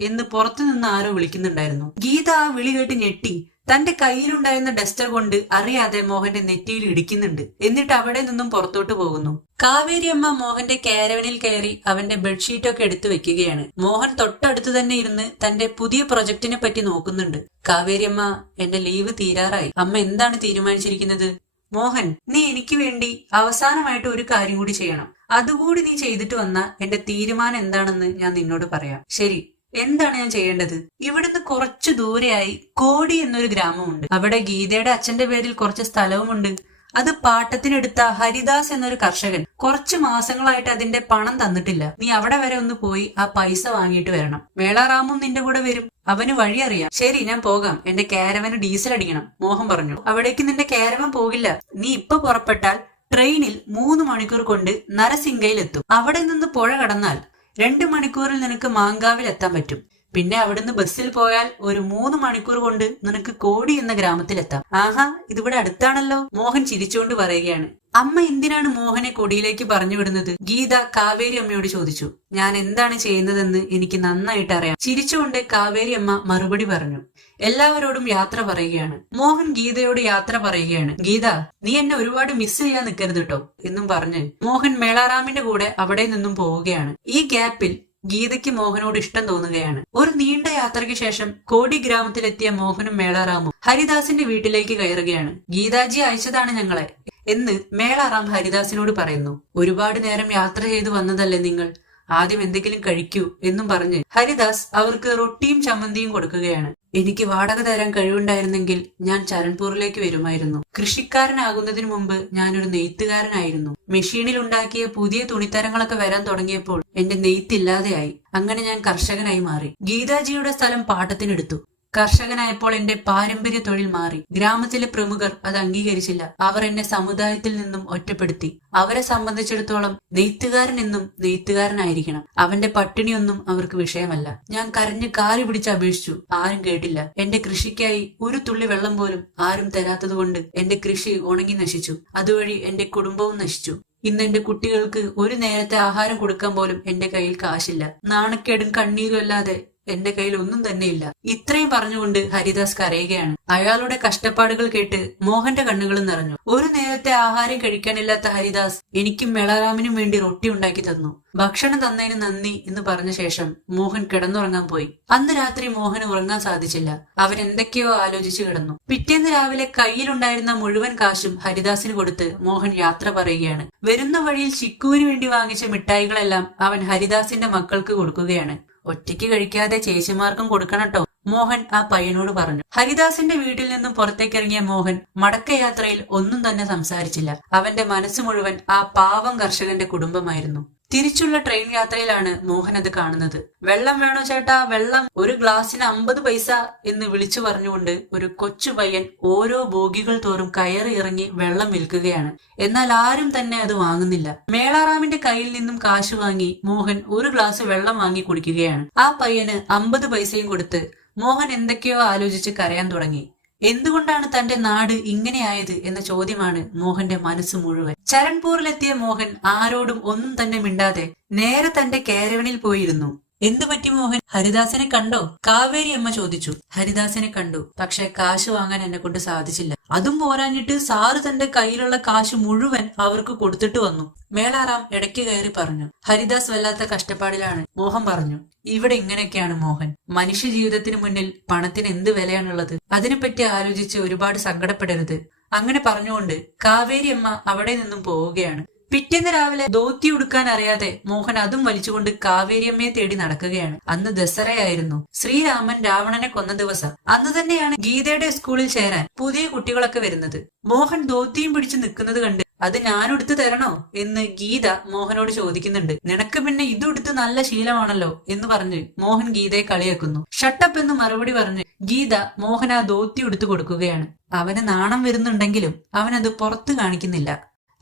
എന്ന് പുറത്തുനിന്ന് ആരോ വിളിക്കുന്നുണ്ടായിരുന്നു. ഗീത ആ വിളി കേട്ട് ഞെട്ടി തന്റെ കയ്യിലുണ്ടായിരുന്ന ഡസ്റ്റർ കൊണ്ട് അറിയാതെ മോഹന്റെ നെറ്റിയിൽ ഇടിക്കുന്നുണ്ട്. എന്നിട്ട് അവിടെ നിന്നും പുറത്തോട്ട് പോകുന്നു. കാവേരിയമ്മ മോഹന്റെ കാരവനിൽ കയറി അവന്റെ ബെഡ്ഷീറ്റൊക്കെ എടുത്തു വെക്കുകയാണ്. മോഹൻ തൊട്ടടുത്ത് തന്നെ ഇരുന്ന് തന്റെ പുതിയ പ്രൊജക്ടിനെ പറ്റി നോക്കുന്നുണ്ട്. കാവേരിയമ്മ, എന്റെ ലീവ് തീരാറായി. അമ്മ എന്താണ് തീരുമാനിച്ചിരിക്കുന്നത്? മോഹൻ, നീ എനിക്ക് വേണ്ടി അവസാനമായിട്ട് ഒരു കാര്യം കൂടി ചെയ്യണം. അതുകൂടി നീ ചെയ്തിട്ട് വന്ന എന്റെ തീരുമാനം എന്താണെന്ന് ഞാൻ നിന്നോട് പറയാം. ശരി, എന്താണ് ഞാൻ ചെയ്യേണ്ടത്? ഇവിടുന്ന് കുറച്ചു ദൂരെയായി കോടി എന്നൊരു ഗ്രാമമുണ്ട്. അവിടെ ഗീതയുടെ അച്ഛന്റെ പേരിൽ കുറച്ച് സ്ഥലവുമുണ്ട്. അത് പാട്ടത്തിനെടുത്ത ഹരിദാസ് എന്നൊരു കർഷകൻ കുറച്ചു മാസങ്ങളായിട്ട് അതിന്റെ പണം തന്നിട്ടില്ല. നീ അവിടെ വരെ ഒന്ന് പോയി ആ പൈസ വാങ്ങിയിട്ട് വരണം. മേളാറാമും നിന്റെ കൂടെ വരും. അവന് വഴി അറിയാം. ശരി, ഞാൻ പോകാം. എന്റെ കാരവന് ഡീസൽ അടിക്കണം, മോഹൻ പറഞ്ഞു. അവിടേക്ക് നിന്റെ കാരവൻ പോകില്ല. നീ ഇപ്പൊ പുറപ്പെട്ടാൽ ട്രെയിനിൽ 3 മണിക്കൂർ കൊണ്ട് നരസിംഗയിലെത്തും. അവിടെ നിന്ന് പുഴ കടന്നാൽ 2 മണിക്കൂറിൽ നിനക്ക് മാങ്കാവിൽ എത്താൻ പറ്റും. പിന്നെ അവിടുന്ന് ബസ്സിൽ പോയാൽ ഒരു 3 മണിക്കൂർ കൊണ്ട് നിനക്ക് കോടി എന്ന ഗ്രാമത്തിലെത്താം. ആഹാ, ഇതിവിടെ അടുത്താണല്ലോ, മോഹൻ ചിരിച്ചുകൊണ്ട് പറയുകയാണ്. അമ്മ എന്തിനാണ് മോഹനെ കൊടിയിലേക്ക് പറഞ്ഞു വിടുന്നത്? ഗീത കാവേരി അമ്മയോട് ചോദിച്ചു. ഞാൻ എന്താണ് ചെയ്യുന്നതെന്ന് എനിക്ക് നന്നായിട്ട് അറിയാം. ചിരിച്ചുകൊണ്ട് കാവേരി അമ്മ മറുപടി പറഞ്ഞു. എല്ലാവരോടും യാത്ര പറയുകയാണ്. മോഹൻ ഗീതയോട് യാത്ര പറയുകയാണ്. ഗീത, നീ എന്നെ ഒരുപാട് മിസ് ചെയ്യാൻ നിൽക്കരുത് കേട്ടോ എന്നും പറഞ്ഞ് മോഹൻ മേളാറാമിന്റെ കൂടെ അവിടെ നിന്നും പോവുകയാണ്. ഈ ഗ്യാപ്പിൽ ഗീതയ്ക്ക് മോഹനോട് ഇഷ്ടം തോന്നുകയാണ്. ഒരു നീണ്ട യാത്രയ്ക്ക് ശേഷം കോടി ഗ്രാമത്തിലെത്തിയ മോഹനും മേളാറാമും ഹരിദാസിന്റെ വീട്ടിലേക്ക് കയറുകയാണ്. ഗീതാജി അയച്ചതാണ് ഞങ്ങളെ എന്ന് മേളാറാം ഹരിദാസിനോട് പറയുന്നു. ഒരുപാട് നേരം യാത്ര ചെയ്തു വന്നതല്ലേ നിങ്ങൾ, ആദ്യം എന്തെങ്കിലും കഴിക്കൂ എന്നും പറഞ്ഞ് ഹരിദാസ് അവർക്ക് റൊട്ടിയും ചമ്മന്തിയും കൊടുക്കുകയാണ്. എനിക്ക് വാടക തരാൻ കഴിവുണ്ടായിരുന്നെങ്കിൽ ഞാൻ ചരൺപൂറിലേക്ക് വരുമായിരുന്നു. കൃഷിക്കാരനാകുന്നതിന് മുമ്പ് ഞാനൊരു നെയ്ത്തുകാരനായിരുന്നു. മെഷീനിൽ ഉണ്ടാക്കിയ പുതിയ തുണിത്തരങ്ങളൊക്കെ വരാൻ തുടങ്ങിയപ്പോൾ എന്റെ നെയ്ത്തില്ലാതെയായി. അങ്ങനെ ഞാൻ കർഷകനായി മാറി. ഗീതാജിയുടെ സ്ഥലം പാട്ടത്തിനെടുത്തു. കർഷകനായപ്പോൾ എന്റെ പാരമ്പര്യ തൊഴിൽ മാറി. ഗ്രാമത്തിലെ പ്രമുഖർ അത് അംഗീകരിച്ചില്ല. അവർ എന്നെ സമുദായത്തിൽ നിന്നും ഒറ്റപ്പെടുത്തി. അവരെ സംബന്ധിച്ചിടത്തോളം നെയ്ത്തുകാരൻ എന്നും നെയ്ത്തുകാരനായിരിക്കണം. അവന്റെ പട്ടിണിയൊന്നും അവർക്ക് വിഷയമല്ല. ഞാൻ കരഞ്ഞ് കാറി പിടിച്ച് അപേക്ഷിച്ചു. ആരും കേട്ടില്ല. എന്റെ കൃഷിക്കായി ഒരു തുള്ളി വെള്ളം പോലും ആരും തരാത്തതുകൊണ്ട് എന്റെ കൃഷി ഉണങ്ങി നശിച്ചു. അതുവഴി എന്റെ കുടുംബവും നശിച്ചു. ഇന്ന് എന്റെ കുട്ടികൾക്ക് ഒരു നേരത്തെ ആഹാരം കൊടുക്കാൻ പോലും എന്റെ കയ്യിൽ കാശില്ല. നാണക്കേടും കണ്ണീരും അല്ലാതെ എന്റെ കയ്യിൽ ഒന്നും തന്നെയില്ല. ഇത്രയും പറഞ്ഞുകൊണ്ട് ഹരിദാസ് കരയുകയാണ്. അയാളുടെ കഷ്ടപ്പാടുകൾ കേട്ട് മോഹന്റെ കണ്ണുകളും നിറഞ്ഞു. ഒരു നേരത്തെ ആഹാരം കഴിക്കാനില്ലാത്ത ഹരിദാസ് എനിക്കും മേളാറാമിനും വേണ്ടി റൊട്ടി ഉണ്ടാക്കി തന്നു. ഭക്ഷണം തന്നതിന് നന്ദി എന്ന് പറഞ്ഞ ശേഷം മോഹൻ കിടന്നുറങ്ങാൻ പോയി. അന്ന് രാത്രി മോഹന് ഉറങ്ങാൻ സാധിച്ചില്ല. അവൻ എന്തൊക്കെയോ ആലോചിച്ചു കിടന്നു. പിറ്റേന്ന് രാവിലെ കയ്യിലുണ്ടായിരുന്ന മുഴുവൻ കാശും ഹരിദാസിന് കൊടുത്ത് മോഹൻ യാത്ര പറയുകയാണ്. വരുന്ന വഴിയിൽ ചിക്കുവിന് വേണ്ടി വാങ്ങിച്ച മിഠായികളെല്ലാം അവൻ ഹരിദാസിന്റെ മക്കൾക്ക് കൊടുക്കുകയാണ്. ഒറ്റയ്ക്ക് കഴിക്കാതെ ചേച്ചിമാർക്കും കൊടുക്കണട്ടോ, മോഹൻ ആ പയ്യനോട് പറഞ്ഞു. ഹരിദാസിന്റെ വീട്ടിൽ നിന്നും പുറത്തേക്കിറങ്ങിയ മോഹൻ മടക്കയാത്രയിൽ ഒന്നും തന്നെ സംസാരിച്ചില്ല. അവന്റെ മനസ്സ് മുഴുവൻ ആ പാവം കർഷകന്റെ കുടുംബമായിരുന്നു. തിരിച്ചുള്ള ട്രെയിൻ യാത്രയിലാണ് മോഹൻ അത് കാണുന്നത്. വെള്ളം വേണോ ചേട്ടാ, വെള്ളം, ഒരു ഗ്ലാസിന് 50 പൈസ എന്ന് വിളിച്ചു പറഞ്ഞുകൊണ്ട് ഒരു കൊച്ചു പയ്യൻ ഓരോ ബോഗികൾ തോറും കയറി ഇറങ്ങി വെള്ളം വിൽക്കുകയാണ്. എന്നാൽ ആരും തന്നെ അത് വാങ്ങുന്നില്ല. മേളാറാമിന്റെ കയ്യിൽ നിന്നും കാശ് വാങ്ങി മോഹൻ ഒരു ഗ്ലാസ് വെള്ളം വാങ്ങി കുടിക്കുകയാണ്. ആ പയ്യന് 50 പൈസയും കൊടുത്ത് മോഹൻ എന്തൊക്കെയോ ആലോചിച്ച് കരയാൻ തുടങ്ങി. എന്തുകൊണ്ടാണ് തന്റെ നാട് ഇങ്ങനെയായത് എന്ന ചോദ്യമാണ് മോഹന്റെ മനസ്സ് മുഴുവൻ. ചരൺപൂരിലെത്തിയ മോഹൻ ആരോടും ഒന്നും തന്നെ മിണ്ടാതെ നേരെ തന്റെ കാരവനിൽ പോയിരുന്നു. എന്തു പറ്റി മോഹൻ, ഹരിദാസിനെ കണ്ടോ? കാവേരി അമ്മ ചോദിച്ചു. ഹരിദാസിനെ കണ്ടു, പക്ഷെ കാശ് വാങ്ങാൻ എന്നെ കൊണ്ട് സാധിച്ചില്ല. അതും പോരാഞ്ഞിട്ട് സാറ് തന്റെ കയ്യിലുള്ള കാശ് മുഴുവൻ അവർക്ക് കൊടുത്തിട്ട് വന്നു. മേളാറാം ഇടയ്ക്ക് കയറി പറഞ്ഞു. ഹരിദാസ് വല്ലാത്ത കഷ്ടപ്പാടിലാണ്. മോഹൻ പറഞ്ഞു, ഇവിടെ ഇങ്ങനെയൊക്കെയാണ് മോഹൻ. മനുഷ്യ ജീവിതത്തിന് മുന്നിൽ പണത്തിന് എന്ത് വിലയാണുള്ളത്? അതിനെപ്പറ്റി ആലോചിച്ച് ഒരുപാട് സങ്കടപ്പെടരുത്. അങ്ങനെ പറഞ്ഞുകൊണ്ട് കാവേരി അമ്മ അവിടെ നിന്നും പോവുകയാണ്. പിറ്റേന്ന് രാവിലെ ധോത്തി ഉടുക്കാൻ അറിയാതെ മോഹൻ അതും വലിച്ചുകൊണ്ട് കാവേരിയമ്മയെ തേടി നടക്കുകയാണ്. അന്ന് ദസറയായിരുന്നു. ശ്രീരാമൻ രാവണനെ കൊന്ന ദിവസം. അന്ന് തന്നെയാണ് ഗീതയുടെ സ്കൂളിൽ ചേരാൻ പുതിയ കുട്ടികളൊക്കെ വരുന്നത്. മോഹൻ ധോത്തിയും പിടിച്ചു നിൽക്കുന്നത് കണ്ട് അത് ഞാനെടുത്ത് തരണോ എന്ന് ഗീത മോഹനോട് ചോദിക്കുന്നുണ്ട്. നിനക്ക് പിന്നെ ഇതെടുത്ത് നല്ല ശീലമാണല്ലോ എന്ന് പറഞ്ഞ് മോഹൻ ഗീതയെ കളിയാക്കുന്നു. ഷട്ടപ്പ് എന്ന് മറുപടി പറഞ്ഞ് ഗീത മോഹൻ ആ ധോത്തി എടുത്തു കൊടുക്കുകയാണ്. അവന് നാണം വരുന്നുണ്ടെങ്കിലും അവനത് പുറത്തു കാണിക്കുന്നില്ല.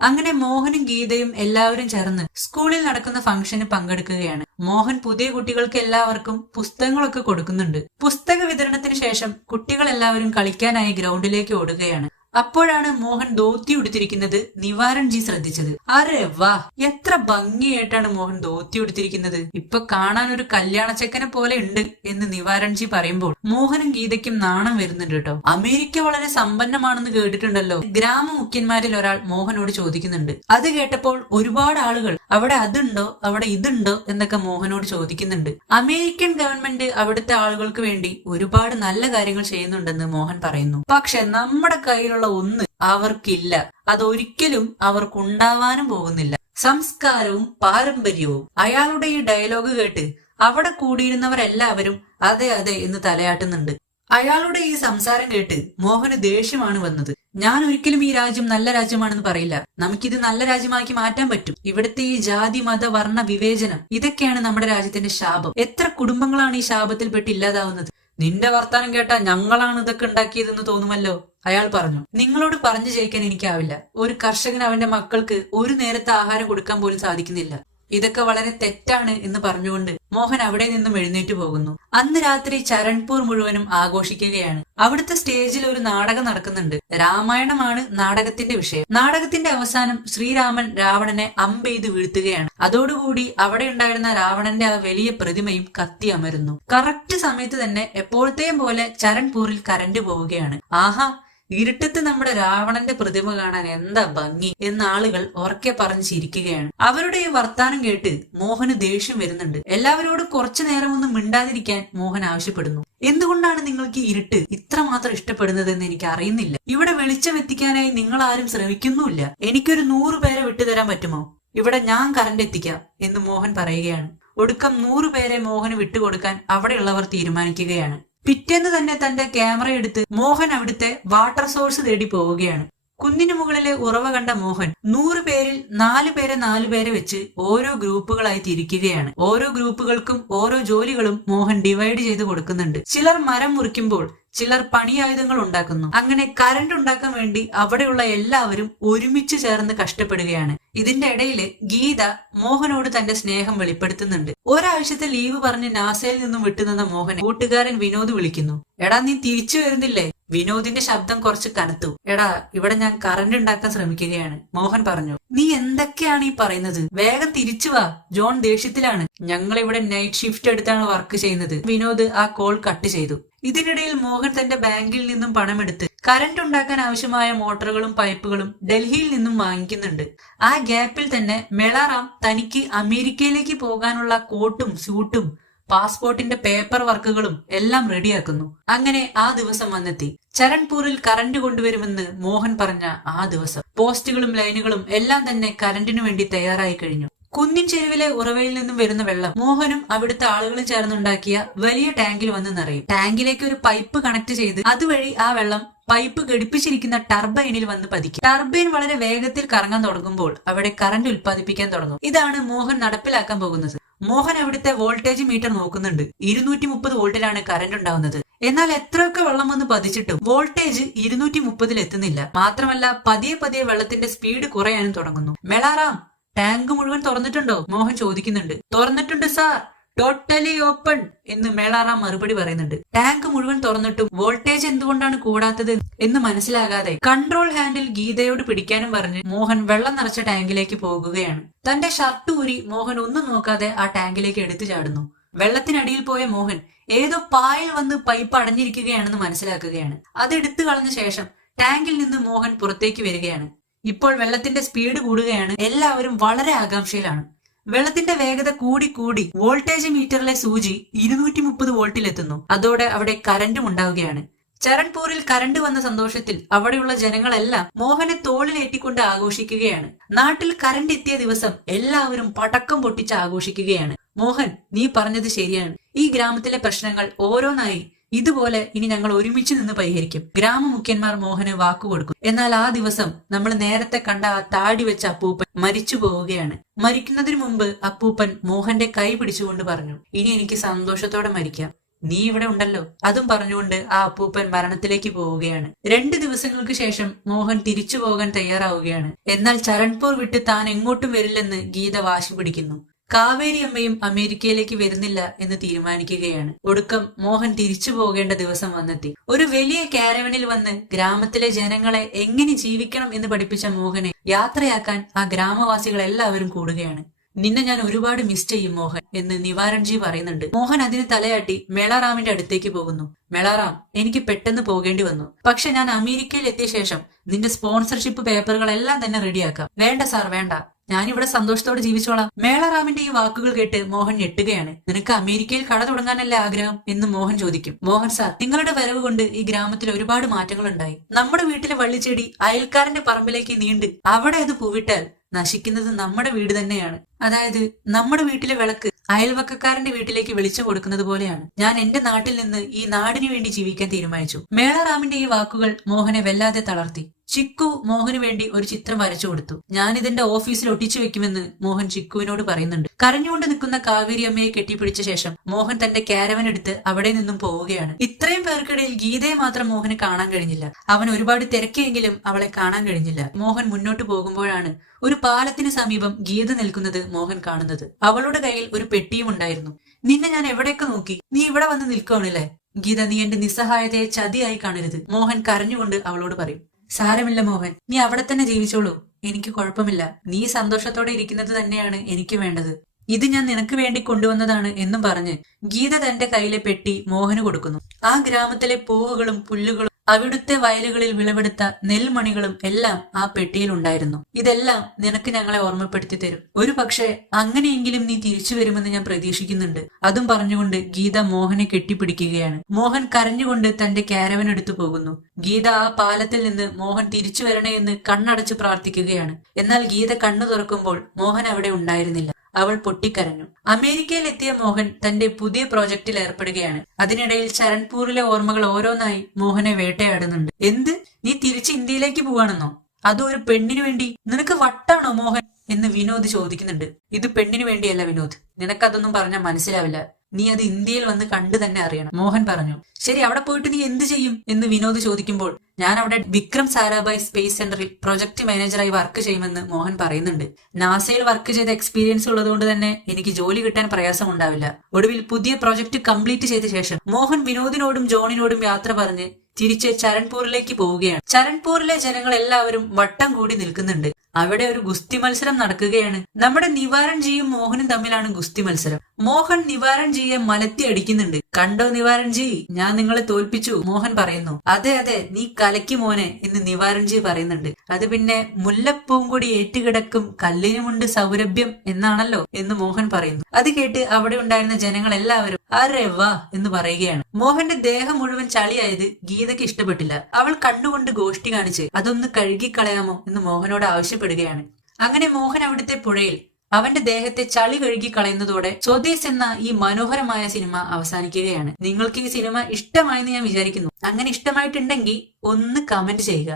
അങ്ങനെ മോഹനും ഗീതയും എല്ലാവരും ചേർന്ന് സ്കൂളിൽ നടക്കുന്ന ഫംഗ്ഷന് പങ്കെടുക്കുകയാണ്. മോഹൻ പുതിയ കുട്ടികൾക്ക് എല്ലാവർക്കും പുസ്തകങ്ങളൊക്കെ കൊടുക്കുന്നുണ്ട്. പുസ്തക വിതരണത്തിന് ശേഷം കുട്ടികൾ എല്ലാവരും കളിക്കാനായി ഗ്രൗണ്ടിലേക്ക് ഓടുകയാണ്. അപ്പോഴാണ് മോഹൻ ധോത്തി ഉടുത്തിരിക്കുന്നത് നിവാരൺജി ശ്രദ്ധിച്ചത്. അരെ വാ, എത്ര ഭംഗിയായിട്ടാണ് മോഹൻ ധോത്തി ഉടുത്തിരിക്കുന്നത്. ഇപ്പൊ കാണാൻ ഒരു കല്യാണച്ചക്കനെ പോലെ ഉണ്ട് എന്ന് നിവാരൺജി പറയുമ്പോൾ മോഹനും ഗീതയ്ക്കും നാണം വരുന്നുണ്ട് കേട്ടോ. അമേരിക്ക വളരെ സമ്പന്നമാണെന്ന് കേട്ടിട്ടുണ്ടല്ലോ, ഗ്രാമ മുഖ്യന്മാരിൽ ഒരാൾ മോഹനോട് ചോദിക്കുന്നുണ്ട്. അത് കേട്ടപ്പോൾ ഒരുപാട് ആളുകൾ അവിടെ അതുണ്ടോ അവിടെ ഇതുണ്ടോ എന്നൊക്കെ മോഹനോട് ചോദിക്കുന്നുണ്ട്. അമേരിക്കൻ ഗവൺമെന്റ് അവിടുത്തെ ആളുകൾക്ക് വേണ്ടി ഒരുപാട് നല്ല കാര്യങ്ങൾ ചെയ്യുന്നുണ്ടെന്ന് മോഹൻ പറയുന്നു. പക്ഷെ നമ്മുടെ കയ്യിലുള്ള ഒന്ന് അവർക്കില്ല. അതൊരിക്കലും അവർക്കുണ്ടാവാനും പോകുന്നില്ല. സംസ്കാരവും പാരമ്പര്യവും. അയാളുടെ ഈ ഡയലോഗ് കേട്ട് അവിടെ കൂടിയിരുന്നവരെല്ലാവരും അതെ അതെ എന്ന് തലയാട്ടുന്നുണ്ട്. അയാളുടെ ഈ സംസാരം കേട്ട് മോഹന് ദേഷ്യമാണ് വന്നത്. ഞാൻ ഒരിക്കലും ഈ രാജ്യം നല്ല രാജ്യമാണെന്ന് പറയില്ല. നമുക്കിത് നല്ല രാജ്യമാക്കി മാറ്റാൻ പറ്റും. ഇവിടുത്തെ ഈ ജാതി മത വർണ്ണ വിവേചനം, ഇതൊക്കെയാണ് നമ്മുടെ രാജ്യത്തിന്റെ ശാപം. എത്ര കുടുംബങ്ങളാണ് ഈ ശാപത്തിൽപ്പെട്ട് ഇല്ലാതാവുന്നത്. നിന്റെ വർത്താനം കേട്ടാ ഞങ്ങളാണ് ഇതൊക്കെ ഉണ്ടാക്കിയതെന്ന് തോന്നുമല്ലോ, അയാൾ പറഞ്ഞു. നിങ്ങളോട് പറഞ്ഞു ജയിക്കാൻ എനിക്കാവില്ല. ഒരു കർഷകൻ അവന്റെ മക്കൾക്ക് ഒരു നേരത്തെ ആഹാരം കൊടുക്കാൻ പോലും സാധിക്കുന്നില്ല. ഇതൊക്കെ വളരെ തെറ്റാണ് എന്ന് പറഞ്ഞുകൊണ്ട് മോഹൻ അവിടെ നിന്നും എഴുന്നേറ്റ് പോകുന്നു. അന്ന് രാത്രി ചരൺപൂർ മുഴുവനും ആഘോഷിക്കുകയാണ്. അവിടുത്തെ സ്റ്റേജിൽ ഒരു നാടകം നടക്കുന്നുണ്ട്. രാമായണമാണ് നാടകത്തിന്റെ വിഷയം. നാടകത്തിന്റെ അവസാനം ശ്രീരാമൻ രാവണനെ അമ്പെയ്ത് വീഴ്ത്തുകയാണ്. അതോടുകൂടി അവിടെ ഉണ്ടായിരുന്ന രാവണന്റെ ആ വലിയ പ്രതിമയും കത്തി അമരുന്നു. കറക്റ്റ് സമയത്ത് തന്നെ എപ്പോഴത്തെയും പോലെ ചരൺപൂരിൽ കരണ്ട് പോവുകയാണ്. ആഹാ, ഇരുട്ടത്ത് നമ്മുടെ രാവണന്റെ പ്രതിമ കാണാൻ എന്താ ഭംഗി എന്ന് ആളുകൾ ഉറക്കെ പറഞ്ഞ് ചിരിക്കുകയാണ്. അവരുടെ ഈ വർത്താനം കേട്ട് മോഹന് ദേഷ്യം വരുന്നുണ്ട്. എല്ലാവരോടും കുറച്ചു നേരം ഒന്നും മിണ്ടാതിരിക്കാൻ മോഹൻ ആവശ്യപ്പെടുന്നു. എന്തുകൊണ്ടാണ് നിങ്ങൾക്ക് ഇരുട്ട് ഇത്രമാത്രം ഇഷ്ടപ്പെടുന്നതെന്ന് എനിക്ക് അറിയുന്നില്ല. ഇവിടെ വെളിച്ചം എത്തിക്കാനായി നിങ്ങൾ ആരും ശ്രമിക്കുന്നുമില്ല. എനിക്കൊരു 100 പേരെ വിട്ടുതരാൻ പറ്റുമോ? ഇവിടെ ഞാൻ കറണ്ട് എത്തിക്കാം എന്ന് മോഹൻ പറയുകയാണ്. ഒടുക്കം 100 പേരെ മോഹന് വിട്ടുകൊടുക്കാൻ അവിടെയുള്ളവർ തീരുമാനിക്കുകയാണ്. പിറ്റേന്ന് തന്നെ തന്റെ ക്യാമറ എടുത്ത് മോഹൻ അവിടുത്തെ വാട്ടർ സോഴ്സ് തേടി പോവുകയാണ്. കുന്നിനു മുകളിലെ ഉറവ കണ്ട മോഹൻ 100 പേരിൽ 4 പേരെ വെച്ച് ഓരോ ഗ്രൂപ്പുകളായി തിരിക്കുകയാണ്. ഓരോ ഗ്രൂപ്പുകൾക്കും ഓരോ ജോലികളും മോഹൻ ഡിവൈഡ് ചെയ്ത് കൊടുക്കുന്നുണ്ട്. ചിലർ മരം മുറിക്കുമ്പോൾ ചിലർ പണിയായുധങ്ങൾ ഉണ്ടാക്കുന്നു. അങ്ങനെ കറണ്ട് ഉണ്ടാക്കാൻ വേണ്ടി അവിടെയുള്ള എല്ലാവരും ഒരുമിച്ച് ചേർന്ന് കഷ്ടപ്പെടുകയാണ്. ഇതിന്റെ ഇടയില് ഗീത മോഹനോട് തന്റെ സ്നേഹം വെളിപ്പെടുത്തുന്നുണ്ട്. ഒരാഴ്ചത്തെ ലീവ് പറഞ്ഞ് നാസയിൽ നിന്നും വിട്ടുനിന്ന മോഹനെ കൂട്ടുകാരൻ വിനോദ് വിളിക്കുന്നു. എടാ, നീ തിരിച്ചു വരുന്നില്ലേ? വിനോദിന്റെ ശബ്ദം കുറച്ച് കനത്തു. എടാ, ഇവിടെ ഞാൻ കറണ്ട് ഉണ്ടാക്കാൻ ശ്രമിക്കുകയാണ്, മോഹൻ പറഞ്ഞു. നീ എന്തൊക്കെയാണ് ഈ പറയുന്നത്? വേഗം തിരിച്ചു വാ. ജോൺ ദേഷ്യത്തിലാണ്. ഞങ്ങൾ ഇവിടെ നൈറ്റ് ഷിഫ്റ്റ് എടുത്താണ് വർക്ക് ചെയ്യുന്നത്. വിനോദ് ആ കോൾ കട്ട് ചെയ്തു. ഇതിനിടയിൽ മോഹൻ തന്റെ ബാങ്കിൽ നിന്നും പണമെടുത്ത് കറണ്ട് ഉണ്ടാക്കാൻ ആവശ്യമായ മോട്ടോറുകളും പൈപ്പുകളും ഡൽഹിയിൽ നിന്നും വാങ്ങിക്കുന്നുണ്ട്. ആ ഗ്യാപ്പിൽ തന്നെ മെളാറാം തനിക്ക് അമേരിക്കയിലേക്ക് പോകാനുള്ള കോട്ടും സ്യൂട്ടും പാസ്പോർട്ടിന്റെ പേപ്പർ വർക്കുകളും എല്ലാം റെഡിയാക്കുന്നു. അങ്ങനെ ആ ദിവസം വന്നെത്തി. ചരൺപൂരിൽ കറണ്ട് കൊണ്ടുവരുമെന്ന് മോഹൻ പറഞ്ഞ ആ ദിവസം പോസ്റ്റുകളും ലൈനുകളും എല്ലാം തന്നെ കറണ്ടിനു വേണ്ടി തയ്യാറായി കഴിഞ്ഞു. കുന്നിൻ ചെരുവിലെ ഉറവയിൽ നിന്നും വരുന്ന വെള്ളം മോഹനും അവിടുത്തെ ആളുകളും ചേർന്നുണ്ടാക്കിയ വലിയ ടാങ്കിൽ വന്ന് നിറയും. ടാങ്കിലേക്ക് ഒരു പൈപ്പ് കണക്ട് ചെയ്ത് അതുവഴി ആ വെള്ളം പൈപ്പ് ഘടിപ്പിച്ചിരിക്കുന്ന ടർബൈനിൽ വന്ന് പതിക്കും. ടർബൈൻ വളരെ വേഗത്തിൽ കറങ്ങാൻ തുടങ്ങുമ്പോൾ അവിടെ കറണ്ട് ഉൽപ്പാദിപ്പിക്കാൻ തുടങ്ങും. ഇതാണ് മോഹൻ നടപ്പിലാക്കാൻ പോകുന്നത്. മോഹൻ അവിടുത്തെ വോൾട്ടേജ് മീറ്റർ നോക്കുന്നുണ്ട്. 230 വോൾട്ടിലാണ് കറണ്ട് ഉണ്ടാവുന്നത്. എന്നാൽ എത്രയൊക്കെ വെള്ളം വന്ന് പതിച്ചിട്ടും വോൾട്ടേജ് 230 എത്തുന്നില്ല. മാത്രമല്ല പതിയെ പതിയെ വെള്ളത്തിന്റെ സ്പീഡ് കുറയാനും തുടങ്ങുന്നു. മെളാറാം, ടാങ്ക് മുഴുവൻ തുറന്നിട്ടുണ്ടോ? മോഹൻ ചോദിക്കുന്നുണ്ട്. തുറന്നിട്ടുണ്ട് സാർ, ടോട്ടലി ഓപ്പൺ എന്ന് മേളാറാം മറുപടി പറയുന്നുണ്ട്. ടാങ്ക് മുഴുവൻ തുറന്നിട്ടും വോൾട്ടേജ് എന്തുകൊണ്ടാണ് കൂടാത്തത് എന്ന് മനസ്സിലാകാതെ കൺട്രോൾ ഹാൻഡിൽ ഗീതയോട് പിടിക്കാനും പറഞ്ഞ് മോഹൻ വെള്ളം നിറച്ച ടാങ്കിലേക്ക് പോകുകയാണ്. തന്റെ ഷർട്ട് ഊരി മോഹൻ ഒന്നും നോക്കാതെ ആ ടാങ്കിലേക്ക് എടുത്തു ചാടുന്നു. വെള്ളത്തിനടിയിൽ പോയ മോഹൻ ഏതോ പായൽ വന്ന് പൈപ്പ് അടഞ്ഞിരിക്കുകയാണെന്ന് മനസ്സിലാക്കുകയാണ്. അതെടുത്തു കളഞ്ഞ ശേഷം ടാങ്കിൽ നിന്ന് മോഹൻ പുറത്തേക്ക് വരികയാണ്. ഇപ്പോൾ വെള്ളത്തിന്റെ സ്പീഡ് കൂടുകയാണ്. എല്ലാവരും വളരെ ആകാംക്ഷയിലാണ്. വെള്ളത്തിന്റെ വേഗത കൂടി കൂടി വോൾട്ടേജ് മീറ്ററിലെ സൂചി 230 വോൾട്ടിലെത്തുന്നു. അതോടെ അവിടെ കറണ്ടും ഉണ്ടാവുകയാണ്. ചരൺപൂരിൽ കറണ്ട് വന്ന സന്തോഷത്തിൽ അവിടെയുള്ള ജനങ്ങളെല്ലാം മോഹനെ തോളിലേറ്റിക്കൊണ്ട് ആഘോഷിക്കുകയാണ്. നാട്ടിൽ കറണ്ട് എത്തിയ ദിവസം എല്ലാവരും പടക്കം പൊട്ടിച്ച് ആഘോഷിക്കുകയാണ്. മോഹൻ, നീ പറഞ്ഞത് ശരിയാണ്. ഈ ഗ്രാമത്തിലെ പ്രശ്നങ്ങൾ ഓരോന്നായി ഇതുപോലെ ഇനി ഞങ്ങൾ ഒരുമിച്ച് നിന്ന് പരിഹരിക്കും. ഗ്രാമമുഖ്യന്മാർ മോഹന് വാക്കുകൊടുക്കും. എന്നാൽ ആ ദിവസം നമ്മൾ നേരത്തെ കണ്ട ആ താടി വെച്ച അപ്പൂപ്പൻ മരിച്ചു പോവുകയാണ്. മരിക്കുന്നതിന് മുമ്പ് അപ്പൂപ്പൻ മോഹന്റെ കൈ പിടിച്ചുകൊണ്ട് പറഞ്ഞു, ഇനി എനിക്ക് സന്തോഷത്തോടെ മരിക്കാം, നീ ഇവിടെ ഉണ്ടല്ലോ. അതും പറഞ്ഞുകൊണ്ട് ആ അപ്പൂപ്പൻ മരണത്തിലേക്ക് പോവുകയാണ്. 2 ദിവസങ്ങൾക്ക് ശേഷം മോഹൻ തിരിച്ചു പോകാൻ തയ്യാറാവുകയാണ്. എന്നാൽ ചരൺപൂർ വിട്ട് താൻ എങ്ങോട്ടും വരില്ലെന്ന് ഗീത വാശി പിടിക്കുന്നു. കാവേരി അമ്മയും അമേരിക്കയിലേക്ക് വരുന്നില്ല എന്ന് തീരുമാനിക്കുകയാണ്. ഒടുക്കം മോഹൻ തിരിച്ചു പോകേണ്ട ദിവസം വന്നെത്തി. ഒരു വലിയ കാരവനിൽ വന്ന് ഗ്രാമത്തിലെ ജനങ്ങളെ എങ്ങനെ ജീവിക്കണം എന്ന് പഠിപ്പിച്ച മോഹനെ യാത്രയാക്കാൻ ആ ഗ്രാമവാസികൾ എല്ലാവരും കൂടുകയാണ്. നിന്നെ ഞാൻ ഒരുപാട് മിസ് ചെയ്യും മോഹൻ എന്ന് നിവാരൺജി പറയുന്നുണ്ട്. മോഹൻ അതിന് തലയാട്ടി മേളാറാമിന്റെ അടുത്തേക്ക് പോകുന്നു. മേളാറാം, എനിക്ക് പെട്ടെന്ന് പോകേണ്ടി വന്നു. പക്ഷെ ഞാൻ അമേരിക്കയിൽ എത്തിയ ശേഷം നിന്റെ സ്പോൺസർഷിപ്പ് പേപ്പറുകളെല്ലാം തന്നെ റെഡിയാക്കാം. വേണ്ട സാർ, വേണ്ട, ഞാനിവിടെ സന്തോഷത്തോടെ ജീവിച്ചോളാം. മേളാറാമിന്റെ ഈ വാക്കുകൾ കേട്ട് മോഹൻ ഞെട്ടുകയാണ്. നിനക്ക് അമേരിക്കയിൽ കട തുടങ്ങാനല്ലേ ആഗ്രഹം എന്ന് മോഹൻ ചോദിക്കും. മോഹൻ സാർ, നിങ്ങളുടെ വരവ് കൊണ്ട് ഈ ഗ്രാമത്തിൽ ഒരുപാട് മാറ്റങ്ങൾ ഉണ്ടായി. നമ്മുടെ വീട്ടിലെ വള്ളിച്ചെടി അയൽക്കാരന്റെ പറമ്പിലേക്ക് നീണ്ട് അവിടെ അത് പൂവിട്ടാൽ നശിക്കുന്നത് നമ്മുടെ വീട് തന്നെയാണ്. അതായത് നമ്മുടെ വീട്ടിലെ വിളക്ക് അയൽവക്കക്കാരന്റെ വീട്ടിലേക്ക് വെളിച്ചം കൊടുക്കുന്നത് പോലെയാണ്. ഞാൻ എന്റെ നാട്ടിൽ നിന്ന് ഈ നാടിനു വേണ്ടി ജീവിക്കാൻ തീരുമാനിച്ചു. മേളാറാമിന്റെ ഈ വാക്കുകൾ മോഹനെ വല്ലാതെ തളർത്തി. ചിക്കു മോഹന് വേണ്ടി ഒരു ചിത്രം വരച്ചു കൊടുത്തു. ഞാൻ ഇതിന്റെ ഓഫീസിൽ ഒട്ടിച്ചു വെക്കുമെന്ന് മോഹൻ ചിക്കുവിനോട് പറയുന്നുണ്ട്. കരഞ്ഞുകൊണ്ട് നിൽക്കുന്ന കാവേരി അമ്മയെ കെട്ടിപ്പിടിച്ച ശേഷം മോഹൻ തന്റെ കാരവൻ എടുത്ത് അവിടെ നിന്നും പോവുകയാണ്. ഇത്രയും പേർക്കിടയിൽ ഗീതയെ മാത്രം മോഹന് കാണാൻ കഴിഞ്ഞില്ല. അവൻ ഒരുപാട് തിരക്കിയെങ്കിലും അവളെ കാണാൻ കഴിഞ്ഞില്ല. മോഹൻ മുന്നോട്ട് പോകുമ്പോഴാണ് ഒരു പാലത്തിന് സമീപം ഗീത നിൽക്കുന്നത് മോഹൻ കാണുന്നത്. അവളുടെ കയ്യിൽ ഒരു പെട്ടിയും ഉണ്ടായിരുന്നു. നിന്നെ ഞാൻ എവിടെയൊക്കെ നോക്കി, നീ ഇവിടെ വന്ന് നിൽക്കുകയാണല്ലേ? ഗീത, നീ എന്റെ നിസ്സഹായതയെ ചതിയായി കാണരുത്, മോഹൻ കരഞ്ഞുകൊണ്ട് അവളോട് പറയും. സാരമില്ല മോഹൻ, നീ അവിടെ തന്നെ ജീവിച്ചോളൂ, എനിക്ക് കുഴപ്പമില്ല. നീ സന്തോഷത്തോടെ ഇരിക്കുന്നത് തന്നെയാണ് എനിക്ക് വേണ്ടത്. ഇത് ഞാൻ നിനക്ക് വേണ്ടി കൊണ്ടുവന്നതാണ് എന്നും പറഞ്ഞ് ഗീത തന്റെ കയ്യിലെ പെട്ടി മോഹന് കൊടുക്കുന്നു. ആ ഗ്രാമത്തിലെ പൂവുകളും പുല്ലുകളും അവിടുത്തെ വയലുകളിൽ വിളവെടുത്ത നെൽമണികളും എല്ലാം ആ പെട്ടിയിൽ ഉണ്ടായിരുന്നു. ഇതെല്ലാം നിനക്ക് ഞങ്ങളെ ഓർമ്മപ്പെടുത്തി തരും. ഒരു പക്ഷേ അങ്ങനെയെങ്കിലും നീ തിരിച്ചു വരുമെന്ന് ഞാൻ പ്രതീക്ഷിക്കുന്നുണ്ട്. അതും പറഞ്ഞുകൊണ്ട് ഗീത മോഹനെ കെട്ടിപ്പിടിക്കുകയാണ്. മോഹൻ കരഞ്ഞുകൊണ്ട് തന്റെ കാരവൻ എടുത്തു പോകുന്നു. ഗീത ആ പാലത്തിൽ നിന്ന് മോഹൻ തിരിച്ചു വരണേ എന്ന് കണ്ണടച്ച് പ്രാർത്ഥിക്കുകയാണ്. എന്നാൽ ഗീത കണ്ണു തുറക്കുമ്പോൾ മോഹൻ അവിടെ ഉണ്ടായിരുന്നില്ല. അവൾ പൊട്ടിക്കരഞ്ഞു. അമേരിക്കയിൽ എത്തിയ മോഹൻ തന്റെ പുതിയ പ്രോജക്റ്റിൽ ഏർപ്പെടുകയാണ്. അതിനിടയിൽ ചരൺപൂരിലെ ഓർമ്മകൾ ഓരോന്നായി മോഹനെ വേട്ടയാടുന്നുണ്ട്. എന്ത്, നീ തിരിച്ച് ഇന്ത്യയിലേക്ക് പോവാണെന്നോ? അതും ഒരു പെണ്ണിനു വേണ്ടി. നിനക്ക് വട്ടാണോ മോഹൻ എന്ന് വിനോദ് ചോദിക്കുന്നുണ്ട്. ഇത് പെണ്ണിനു വേണ്ടിയല്ല വിനോദ്, നിനക്കതൊന്നും പറഞ്ഞാൽ മനസ്സിലാവില്ല, നീ അത് ഇന്ത്യയിൽ വന്ന് കണ്ടു തന്നെ അറിയണം. മോഹൻ പറഞ്ഞു. ശരി, അവിടെ പോയിട്ട് നീ എന്ത് ചെയ്യും എന്ന് വിനോദ് ചോദിക്കുമ്പോൾ ഞാൻ അവിടെ വിക്രം സാരാഭായ് സ്പേസ് സെന്ററിൽ പ്രൊജക്ട് മാനേജറായി വർക്ക് ചെയ്യുമെന്ന് മോഹൻ പറയുന്നുണ്ട്. നാസയിൽ വർക്ക് ചെയ്ത എക്സ്പീരിയൻസ് ഉള്ളതുകൊണ്ട് തന്നെ എനിക്ക് ജോലി കിട്ടാൻ പ്രയാസം ഉണ്ടാവില്ല. ഒടുവിൽ പുതിയ പ്രൊജക്ട് കംപ്ലീറ്റ് ചെയ്ത ശേഷം മോഹൻ വിനോദിനോടും ജോണിനോടും യാത്ര പറഞ്ഞ് തിരിച്ച് ചരൺപൂരിലേക്ക് പോവുകയാണ്. ചരൺപൂരിലെ ജനങ്ങൾ എല്ലാവരും വട്ടം കൂടി നിൽക്കുന്നുണ്ട്. അവിടെ ഒരു ഗുസ്തി മത്സരം നടക്കുകയാണ്. നമ്മുടെ നിവാരൺ ജിയും മോഹനും തമ്മിലാണ് ഗുസ്തി മത്സരം. മോഹൻ നിവാരൺ ജിയെ മലത്തി അടിക്കുന്നുണ്ട്. കണ്ടോ നിവാരൺ ജി, ഞാൻ നിങ്ങളെ തോൽപ്പിച്ചു, മോഹൻ പറയുന്നു. അതെ അതെ, നീ കലക്കി മോനെ എന്ന് നിവാരൺ ജി പറയുന്നുണ്ട്. അത് പിന്നെ മുല്ലപ്പൂവും കൂടി ഏറ്റുകിടക്കും കല്ലിനുമുണ്ട് സൗരഭ്യം എന്നാണല്ലോ എന്ന് മോഹൻ പറയുന്നു. അത് കേട്ട് അവിടെ ഉണ്ടായിരുന്ന ജനങ്ങൾ എല്ലാവരും അരെ വാ എന്ന് പറയുകയാണ്. മോഹന്റെ ദേഹം മുഴുവൻ ചളിയായത് ഗീതയ്ക്ക് ഇഷ്ടപ്പെട്ടില്ല. അവൾ കണ്ണുകൊണ്ട് ഗോഷ്ടി കാണിച്ച് അതൊന്ന് കഴുകിക്കളയാമോ എന്ന് മോഹനോട് ആവശ്യപ്പെടുകയാണ്. അങ്ങനെ മോഹൻ അവിടുത്തെ പുഴയിൽ അവന്റെ ദേഹത്തെ ചളി കഴുകി കളയുന്നതോടെ സ്വദേശ് എന്ന ഈ മനോഹരമായ സിനിമ അവസാനിക്കുകയാണ്. നിങ്ങൾക്ക് ഈ സിനിമ ഇഷ്ടമായെന്ന് ഞാൻ വിചാരിക്കുന്നു. അങ്ങനെ ഇഷ്ടമായിട്ടുണ്ടെങ്കിൽ ഒന്ന് കമന്റ് ചെയ്യുക.